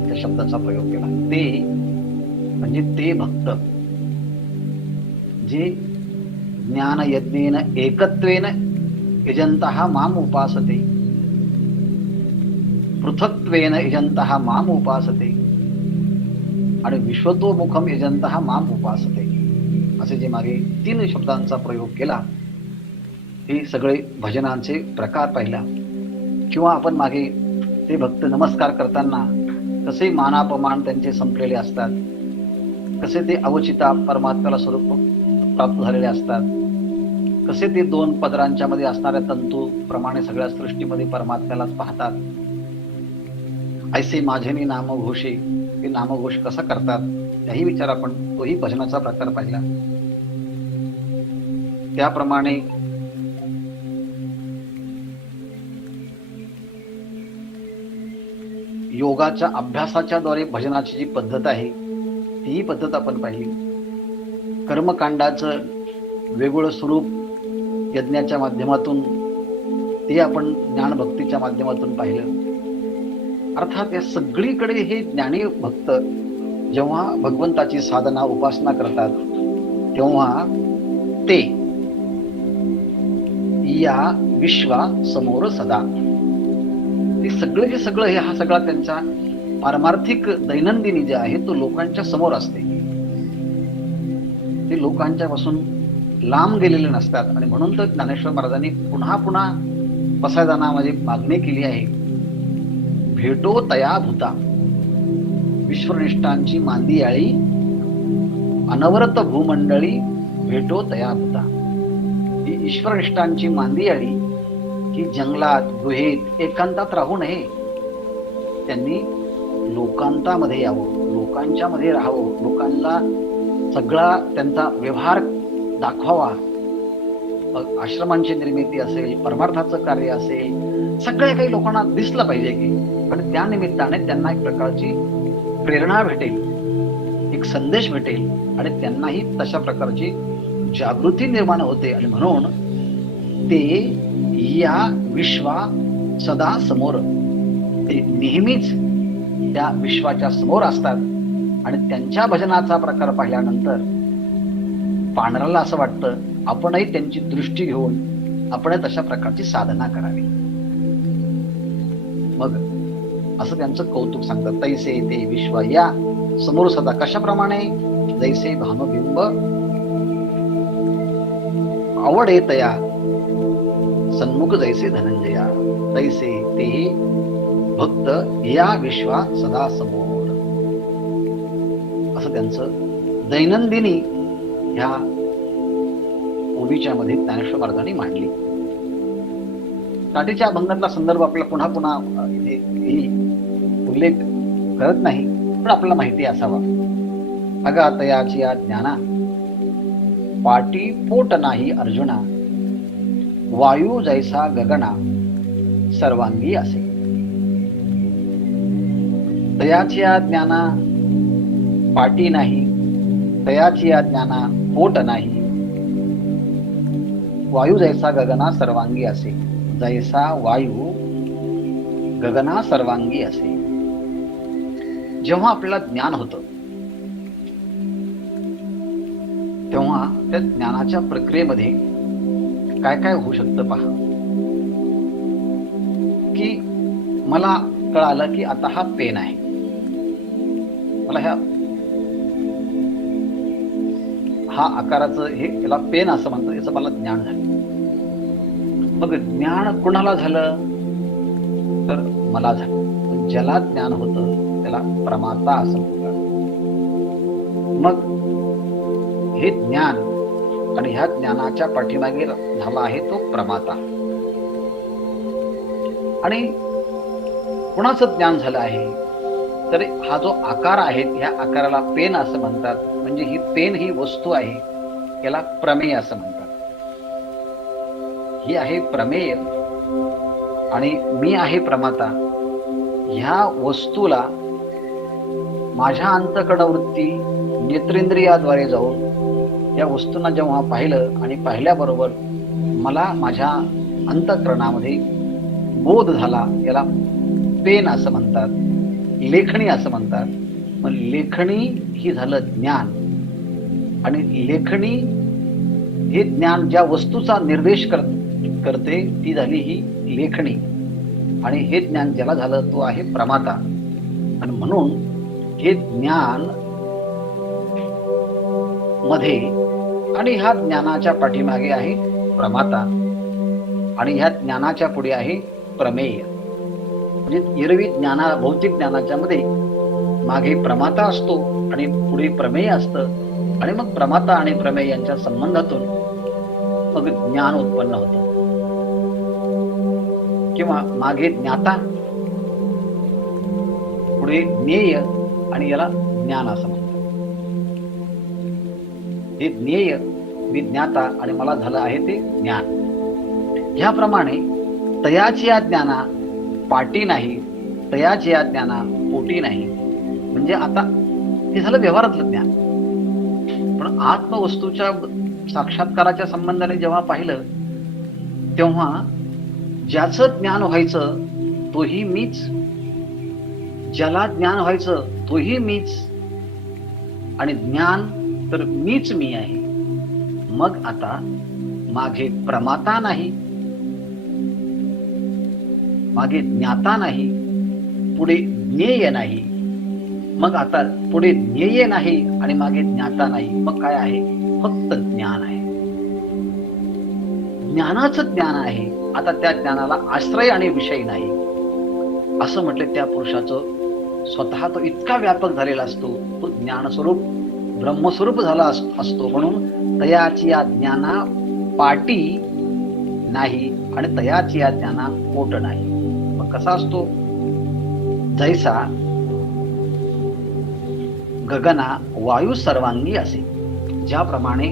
त्या शब्दाचा प्रयोग केला. ते म्हणजे ते भक्त जे ज्ञान यज्ञेन एकत्वेन यजन्तः माम उपासते, पृथक्त्वेन यजन्तः माम उपासते आणि विश्वतोमुखम यजन्तः माम उपासते, असे जे मागे 3 शब्दांचा प्रयोग केला, हे सगळे भजनांचे प्रकार पाहिला. किंवा आपण मागे ते भक्त नमस्कार करताना कसे मानापमान त्यांचे संपलेले असतात, कसे ते अवचिता परमात्म्याला स्वरूप प्राप्त झालेले असतात, कसे ते 2 पदरांच्या मध्ये असणाऱ्या तंतू प्रमाणे सगळ्या सृष्टीमध्ये परमात्म्यालाच पाहतात. ऐसे माझेनी नामघोषे, ते नामघोष कसा करतात त्याही विचार आपण तोही भजनाचा प्रकार पाहिला. त्याप्रमाणे योगाच्या अभ्यासाच्या द्वारे भजनाची जी पद्धत आहे तीही पद्धत आपण पाहिली. कर्मकांडाचं वेगवेगळं स्वरूप यज्ञाच्या माध्यमातून ते आपण ज्ञानभक्तीच्या माध्यमातून पाहिलं. अर्थात या सगळीकडे हे ज्ञानी भक्त जेव्हा भगवंताची साधना उपासना करतात तेव्हा ते या विश्वा समोर सदा, ते सगळे जे सगळं हे हा सगळा त्यांचा पारमार्थिक दैनंदिनी जे आहे तो लोकांच्या समोर असते. ते लोकांच्या पासून लांब गेलेले नसतात. आणि म्हणून तर ज्ञानेश्वर महाराजांनी पुन्हा पुन्हा पसायदानामध्ये मागणी केली आहे, भेटो तया भूता, विश्वनिष्ठांची मांदियाळी अनवरत भूमंडळी, भेटो तया भूता. ही ईश्वरनिष्ठांची मांदियाळी की जंगलात गुहेत एकांतात राहू नये, त्यांनी लोकांतामध्ये यावं, लोकांच्या मध्ये राहावं, लोकांना सगळा त्यांचा व्यवहार दाखवावा. आश्रमांची निर्मिती असेल, परमार्थाचं कार्य असेल, सगळ्या काही लोकांना दिसलं पाहिजे की, पण त्या निमित्ताने त्यांना एक प्रकारची प्रेरणा भेटेल, एक संदेश भेटेल आणि त्यांनाही तशा प्रकारची जागृती निर्माण होते. आणि म्हणून ते या विश्वा सदा समोर, ते नेहमीच त्या विश्वाच्या समोर असतात. आणि त्यांच्या भजनाचा प्रकार पाहिल्यानंतर पांढराला असं वाटतं आपणही त्यांची दृष्टी घेऊन आपण तशा प्रकारची साधना करावी. मग असं त्यांचं कौतुक सांगतात. तैसे ते विश्व या समोर सदा, कशाप्रमाणे, जैसे भानुबिंब आवड येतया, सन्मुख जैसे धनंजया, तैसे ते भक्त या विश्वा सदा समोर, असं त्यांचं दैनंदिनी ह्या ओवीच्या मध्ये ज्ञानेश्वर महाराजांनी मांडली. काठीच्या अभंगातला संदर्भ आपल्याला पुन्हा पुन्हा उल्लेख करत नाही, पण आपल्याला माहिती असावा. अगातयाची या ज्ञाना, पाटी पोट नाही अर्जुना, वायू जैसा गगना सर्वांगी असे. तयाची या ज्ञाना पाटी नाही, तयाची या ज्ञाना पोट नाही, वायू जैसा गगना सर्वांगी असे. जैसा वायू गगना सर्वांगी असे. जेव्हा आपल्याला ज्ञान होतं तेव्हा त्या ज्ञानाच्या प्रक्रियेमध्ये काय काय होऊ शकतं पहा. की मला कळालं की आता हा पेन आहे, मला हा आकाराचं हे याला पेन असं म्हणतात, याचं मला ज्ञान झालं. मग ज्ञान कुणाला झालं तर मला झालं. ज्याला ज्ञान होतं त्याला प्रमाता असं म्हणतात. मग हे ज्ञान आणि ह्या ज्ञानाच्या पाठीमागे झाला आहे तो प्रमाता. आणि कुणाचं ज्ञान झालं आहे तर हा जो आकार आहे ह्या आकाराला पेन असं म्हणतात. म्हणजे ही पेन ही वस्तू आहे, याला प्रमेय असं म्हणतात. ही आहे प्रमेय आणि मी आहे प्रमाता. ह्या वस्तूला माझ्या अंतःकरणवृत्ती नेत्रेंद्रियाद्वारे जाऊन या वस्तूंना जेव्हा पाहिलं आणि पाहिल्याबरोबर मला माझ्या अंतःकरणामध्ये बोध झाला, याला पेन असं म्हणतात, लेखणी असं म्हणतात. मग लेखणी ही झालं ज्ञान आणि लेखणी हे ज्ञान ज्या वस्तूचा निर्देश करते ती झाली ही लेखणी, आणि हे ज्ञान ज्याला झालं तो आहे प्रमाता. आणि म्हणून हे ज्ञान मध्ये आणि ह्या ज्ञानाच्या पाठीमागे आहे प्रमाता, आणि ह्या ज्ञानाच्या पुढे आहे प्रमेय. म्हणजे एरवी भौतिक ज्ञानाच्या मध्ये मागे प्रमाता असतो आणि पुढे प्रमेय असतं, आणि मग प्रमाता आणि प्रमेय यांच्या संबंधातून मग ज्ञान उत्पन्न होतं, किंवा मागे ज्ञाता पुढे ज्ञेय, आणि याला ज्ञान असं म्हणतात. हे ज्ञेय मी ज्ञाता आणि मला झालं आहे ते ज्ञान. ह्याप्रमाणे तयाची या ज्ञाना पाटी नाही, तयाची या ज्ञाना पोटी नाही. म्हणजे आता हे झालं व्यवहारातलं ज्ञान. पण आत्मवस्तूच्या साक्षात्काराच्या संबंधाने जेव्हा पाहिलं तेव्हा ज्याचं ज्ञान व्हायचं तोही मीच, ज्याला ज्ञान व्हायचं तोही मीच, आणि ज्ञान तर मीच मी आहे. मग आता मागे प्रमाता नाही, मागे ज्ञाता नाही, पुढे ज्ञेय नाही. मग आता पुढे ज्ञेय नाही आणि मागे ज्ञाता नाही, मग काय आहे? फक्त ज्ञान आहे. ज्ञानाचं ज्ञान आहे. आता त्या ज्ञानाला आश्रय आणि विषय नाही. असं म्हटले त्या पुरुषाचं स्वतः तो इतका व्यापक झालेला असतो, तो ज्ञानस्वरूप ब्रह्मस्वरूप झाला असतो. म्हणून तयाची या ज्ञाना पाटी नाही आणि तयाची या ज्ञाना पोट नाही. मग कसा असतो? जैसा गगना वायू सर्वांगी असे. ज्याप्रमाणे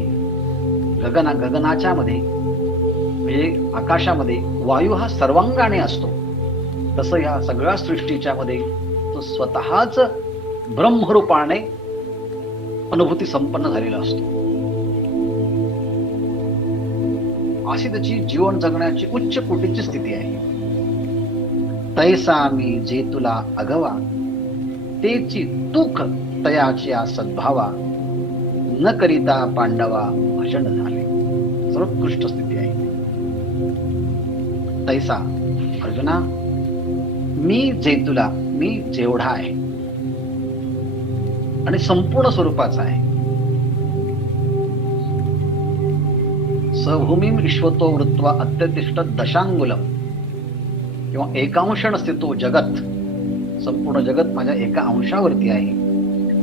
गगनाच्या मध्ये म्हणजे आकाशामध्ये वायू हा सर्वांगाने असतो, तसं या सगळ्या सृष्टीच्या मध्ये तो स्वतःच ब्रह्मरूपाने अनुभूती संपन्न झालेला असतो. अशी त्याची जीवन जगण्याची उच्च कोटीची स्थिती आहे. तैसा मी जे तुला अगवा, तेची तुक तयाच्या सद्भावा, न करिता पांडवा भजन झाले. सर्वोत्कृष्ट स्थिती आहे. तैसा अर्जुना, मी जे तुला, मी जेवढा आहे आणि संपूर्ण स्वरूपाचा आहे. सभूमीम विश्वतो वृत्वा अत्यतिष्ठ दशांगुलम, किंवा एकांशण स्थितो जगत, संपूर्ण जगत माझ्या एका अंशावरती आहे.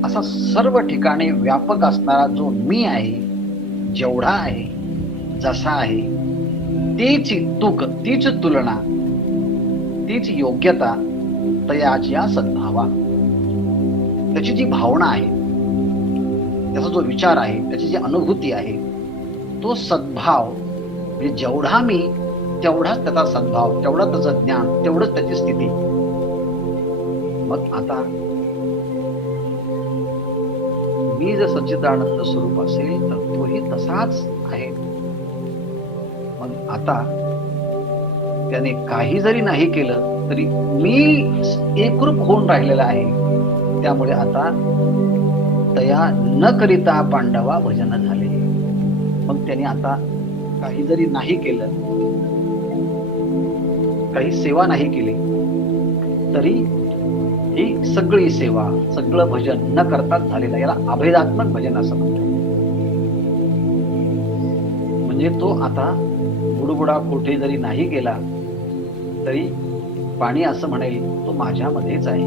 असा सर्व ठिकाणी व्यापक असणारा जो मी आहे, जेवढा आहे, जसा आहे, तीच तुक, तीच तुलना, तीच योग्यता, तयाची सद्भावा, त्याची जी भावना आहे, त्याचा जो विचार आहे, त्याची जी अनुभूती आहे, तो सद्भाव म्हणजे जेवढा मी तेवढाच त्याचा सद्भाव, तेवढं त्याचं ज्ञान, तेवढंच त्याची स्थिती. मग आता मी जर सच्चिदानंद स्वरूप असेल तर तोही तसाच आहे. मग आता त्याने काही जरी नाही केलं तरी मी एकरूप होऊन राहिलेला आहे. त्यामुळे आता तया न करिता पांडवा भजन झाले. मग त्याने आता काही जरी नाही केलं, काही सेवा नाही केली, तरी ही सगळी सेवा, सगळं भजन न करताच झालेलं, याला अभेदात्मक भजन असं म्हणतात. म्हणजे तो आता बुडबुडा कुठे जरी नाही गेला तरी पाणी असं म्हणेल तो माझ्यामध्येच आहे,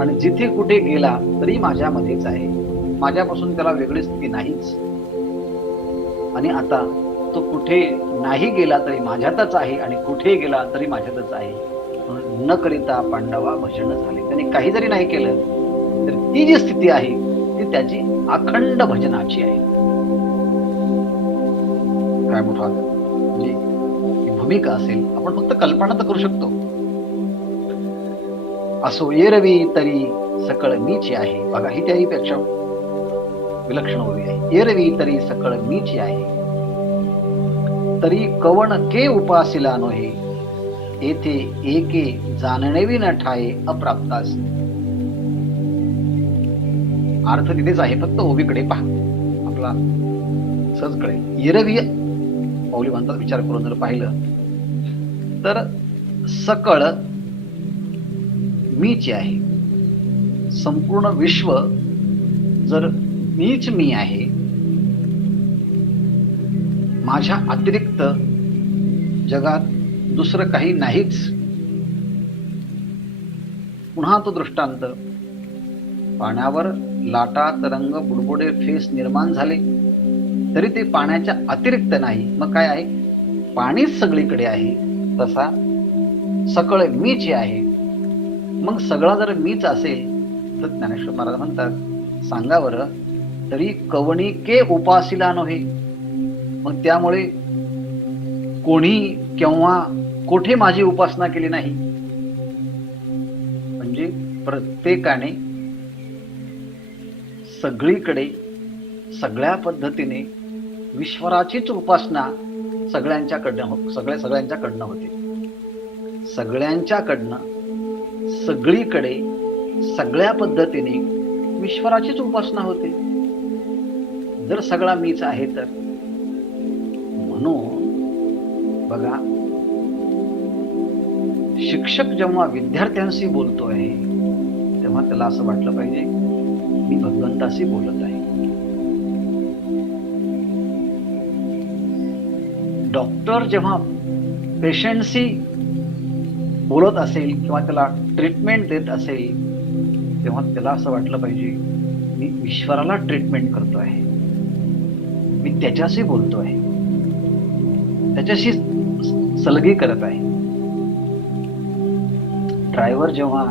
आणि जिथे कुठे गेला तरी माझ्यामध्येच आहे. माझ्यापासून त्याला वेगळी स्थिती नाहीच. आणि आता तो कुठे नाही गेला तरी माझ्यातच आहे, आणि कुठे गेला तरी माझ्यातच आहे. न करिता पांडवा भजन झाले. त्याने काही जरी नाही केलं तर ती जी स्थिती आहे ती त्याची अखंड भजनाची आहे. काय मोठा म्हणजे भूमिका असेल, आपण फक्त कल्पना तर करू शकतो. असो एरवी तरी सकळ मीची आहे. बघा, ही त्याहीपेक्षा विलक्षण उभी आहे. एरवी तरी सकळ मीची आहे, तरी कवण के उपासिला नोहे, येथे एके जाणणेवी न ठाये अप्राप्तास. अर्थ तिथेच आहे, फक्त उभीकडे पहा. आपला सहज कळेल. एरवी माऊली म्हणतात, विचार करून जर पाहिलं तर सकळ मीच आहे. संपूर्ण विश्व जर मीच मी आहे, माझ्या अतिरिक्त जगात दुसरं काही नाहीच. पुन्हा तो दृष्टांत, पाण्यावर लाटा तरंग बुडबुडे फेस निर्माण झाले तरी ते पाण्याच्या अतिरिक्त नाही. मग काय आहे? पाणीच सगळीकडे आहे. तसा सकळ मीच आहे. मग सगळा जर मीच असेल तर ज्ञानेश्वर महाराज म्हणतात, सांगा बरं, तरी कवणी के उपासिला नव्हे. मग त्यामुळे कोणी केव्हा कोठे माझी उपासना केली नाही. म्हणजे प्रत्येकाने सगळीकडे सगळ्या पद्धतीने ईश्वराचीच उपासना सगळ्यांच्याकडनं होते. सगळ्यांच्याकडनं सगळीकडे सगळ्या पद्धतीने ईश्वराचीच उपासना होते. जर सगळा मीच आहे तर. म्हणून बघा, शिक्षक जेव्हा विद्यार्थ्यांशी बोलतोय तेव्हा त्याला असं वाटलं पाहिजे, मी भगवंताशी बोलत आहे. डॉक्टर जेव्हा पेशंटशी बोलत असेल किंवा त्याला ट्रीटमेंट देत असेल तेव्हा त्याला असं वाटलं पाहिजे, मी ईश्वराला ट्रीटमेंट करतो आहे, मी त्याच्याशी बोलतोय, त्याच्याशी सलगी करत आहे. ड्रायव्हर जेव्हा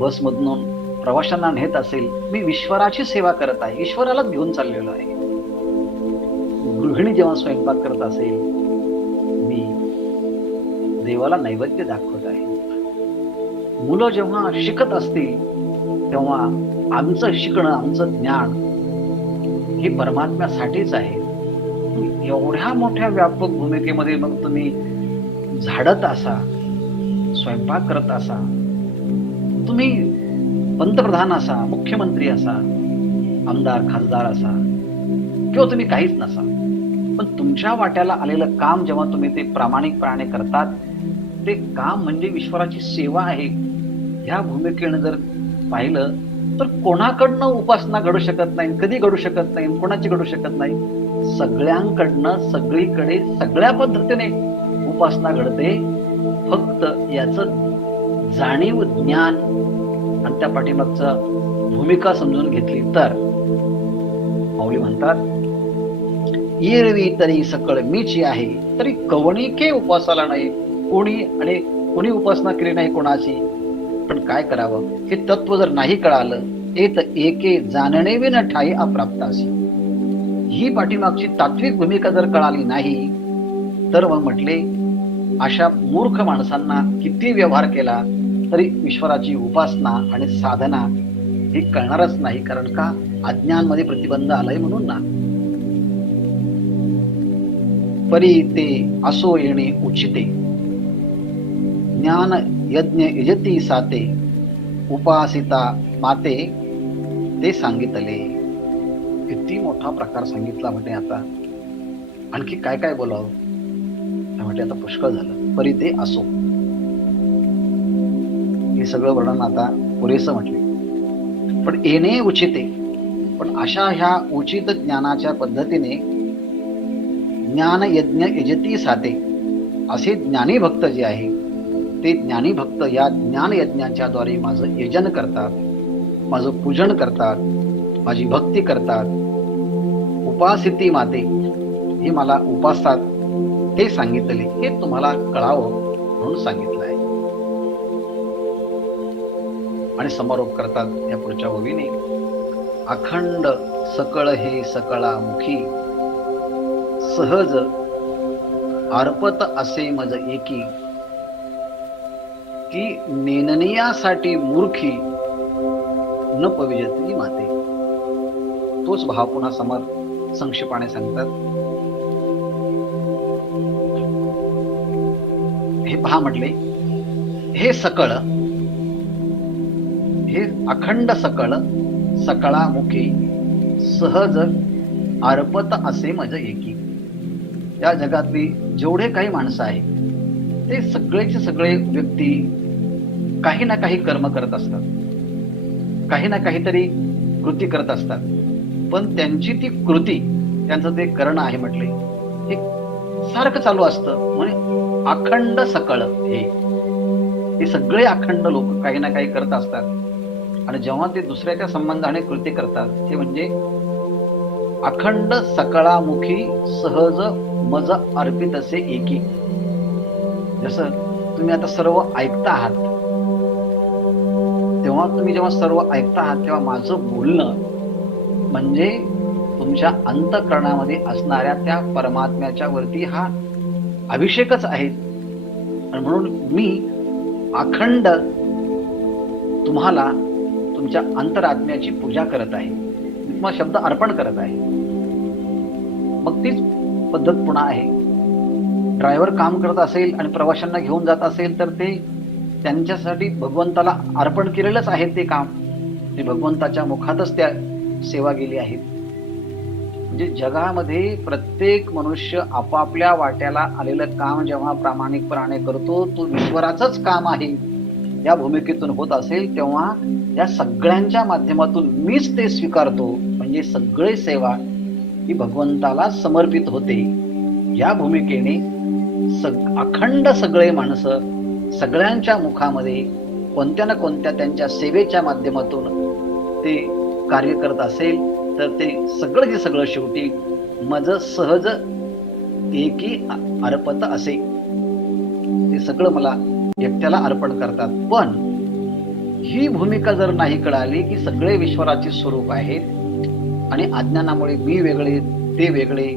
बसमधून प्रवाशांना नेत असेल, मी ईश्वराची सेवा करत आहे, ईश्वरालाच घेऊन चाललेलो आहे. गृहिणी जेव्हा स्वयंपाक करत असेल, मी देवाला नैवेद्य दाखवत आहे. मुलं जेव्हा शिकत असतील तेव्हा आमचं शिकणं, आमचं ज्ञान हे परमात्म्यासाठीच आहे. एवढ्या मोठ्या व्यापक भूमिकेमध्ये मग तुम्ही झाडत असा, स्वयंपाक करत असा, तुम्ही पंतप्रधान असा, मुख्यमंत्री असा, आमदार खासदार असा, किंवा तुम्ही काहीच नसा, पण तुमच्या वाट्याला आलेलं काम जेव्हा तुम्ही ते प्रामाणिकपणाने करतात, ते काम म्हणजे ईश्वराची सेवा आहे. ह्या भूमिकेने जर पाहिलं तर कोणाकडनं उपासना घडू शकत नाही, कधी घडू शकत नाही, कोणाची घडू शकत नाही. सगळ्यांकडनं सगळीकडे सगळ्या पद्धतीने उपासना घडते. फक्त याचं जाणीव, ज्ञान आणि त्या पाठीमागचं भूमिका समजून घेतली तर. माऊली म्हणतात, एरवी तरी सकळ मीची आहे, तरी कवणी के उपासाला नाही. कोणी उपासना केली नाही कोणाची. पण काय करावं, हे तत्व जर नाही कळालं, एत एके जाणणे विन ठाई अप्राप्तासी. ही पाठीमागची तात्विक भूमिका जर कळाली नाही तर मग म्हटले, अशा मूर्ख माणसांना किती व्यवहार केला तरी ईश्वराची उपासना आणि साधना हे कळणारच नाही. कारण का? अज्ञानमध्ये प्रतिबंध आलाय म्हणून ना. परी ते असो येणे उचिते, ज्ञान यज्ञ यजती साते, उपासिता माते ते सांगितले. किती मोठा प्रकार सांगितला म्हणे. आता आणखी काय काय बोलावं म्हटले, आता पुष्कळ झालं. परी ते असो, हे सगळं वर्णन आता पुरेसं म्हटले. पण येणे उचिते, पण अशा ह्या उचित ज्ञानाच्या पद्धतीने ज्ञान यज्ञ यजती साते, असे ज्ञानी भक्त जे आहे ते ज्ञानी भक्त या ज्ञान यज्ञाच्या द्वारे माझं यजन करतात, माझं पूजन करतात, माझी भक्ती करतात. उपासिती माते, हे मला उपासतात, ते सांगितले. हे तुम्हाला कळावं म्हणून सांगितलं आहे. आणि समारोप करतात या पुढच्या ओवीने, अखंड सकळ हे सकळा मुखी, सहज अर्पत असे मज एकी, की नेननियासाठी मूर्खी न पविजती माते. तोच भाव पुन्हा समर संक्षेपाने सांगतात. हे पहा म्हटले, हे सकळ, हे अखंड सकळ, सकळामुखी, सहज अर्पत असे मज एकी. या जगातली जेवढे काही माणसं आहेत ते सगळेचे सगळे व्यक्ती काही ना काही कर्म करत असतात, काही ना काहीतरी कृती करत असतात. पण त्यांची ती कृती, त्यांचं ते करणं आहे म्हटले, हे सारखं चालू असतं. म्हणजे अखंड सकळ हे सगळे अखंड लोक काही ना काही करत असतात. आणि जेव्हा ते दुसऱ्याच्या संबंधाने कृती करतात ते म्हणजे अखंड सकळामुखी सहज मज अर्पित असे एकी. जसं तुम्ही आता सर्व ऐकता आहात, तेव्हा तुम्ही जेव्हा सर्व ऐकता आहात तेव्हा माझं बोलणं म्हणजे तुमच्या अंतःकरणामध्ये असणाऱ्या त्या परमात्म्याच्या वरती हा अभिषेकच आहे. आणि म्हणून मी अखंड तुम्हाला तुमच्या अंतरात्म्याची पूजा करत आहे, मी तुम्हाला शब्द अर्पण करत आहे. मग तीच पद्धत पुन्हा आहे. ड्रायव्हर काम करत असेल आणि प्रवाशांना घेऊन जात असेल तर ते त्यांच्यासाठी भगवंताला अर्पण केलेलंच आहे ते काम. ते भगवंताच्या मुखातच त्या सेवा गेली आहे. म्हणजे जगामध्ये प्रत्येक मनुष्य आपापल्या वाट्याला आलेलं काम जेव्हा प्रामाणिकपणाने करतो, तो ईश्वराचंच काम आहे या भूमिकेतून होत असेल, तेव्हा या सगळ्यांच्या माध्यमातून मीच ते स्वीकारतो. म्हणजे सगळे सेवा ही भगवंताला समर्पित होते. या भूमिकेने अखंड सगळे माणसं सगळ्यांच्या मुखामध्ये कोणत्या ना कोणत्या त्यांच्या सेवेच्या माध्यमातून ते कार्य करत असेल तर ते सगळं जे सगळं शेवटी मज सहज एकी अर्पत असे. ते सगळं मला एकट्याला अर्पण करतात. पण ही भूमिका जर नाही कळाली की सगळे ईश्वराचे स्वरूप आहेत आणि अज्ञानामुळे मी वेगळे ते वेगळे,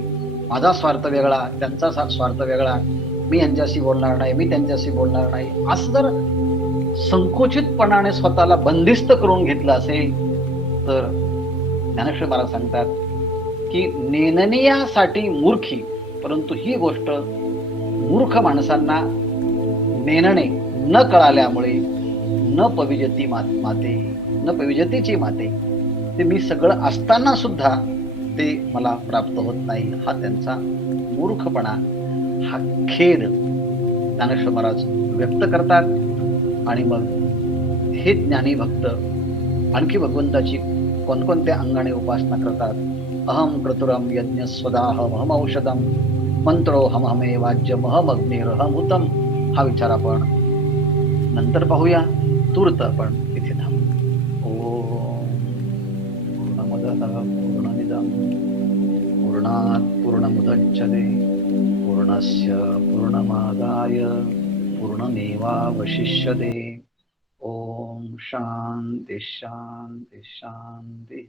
माझा स्वार्थ वेगळा त्यांचा स्वार्थ वेगळा, मी यांच्याशी बोलणार नाही, मी त्यांच्याशी बोलणार नाही, असं जर संकुचितपणाने स्वतःला बंदिस्त करून घेतलं असेल तर ज्ञानेश्वर महाराज सांगतात की नेननीयासाठी मूर्खी, परंतु ही गोष्ट मूर्ख माणसांना नेनणे न कळाल्यामुळे न पविजती माते, न पविजतीची माते, ते मी सगळं असताना सुद्धा ते मला प्राप्त होत नाही. हा त्यांचा मूर्खपणा, हा खेद ज्ञानेश्वर महाराज व्यक्त करतात. आणि मग हे ज्ञानी भक्त आणखी भगवंताची कोणकोणत्या अंगाने उपासना करतात. अहम क्रतुरम यज्ञ स्वदाहम अहम औषधम मंत्रो हम हमे वाज्यम अहम अग्निरहमूतम. हा विचार आपण नंतर पाहूया. तूर्त आपण इथे थांबू. ओम पूर्णमदः पूर्णमिदं पूर्णात् पूर्णमुदच्यते पूर्णस्य पूर्णमादाय पूर्णमेवावशिष्यते. ओम शांती शांती शांती.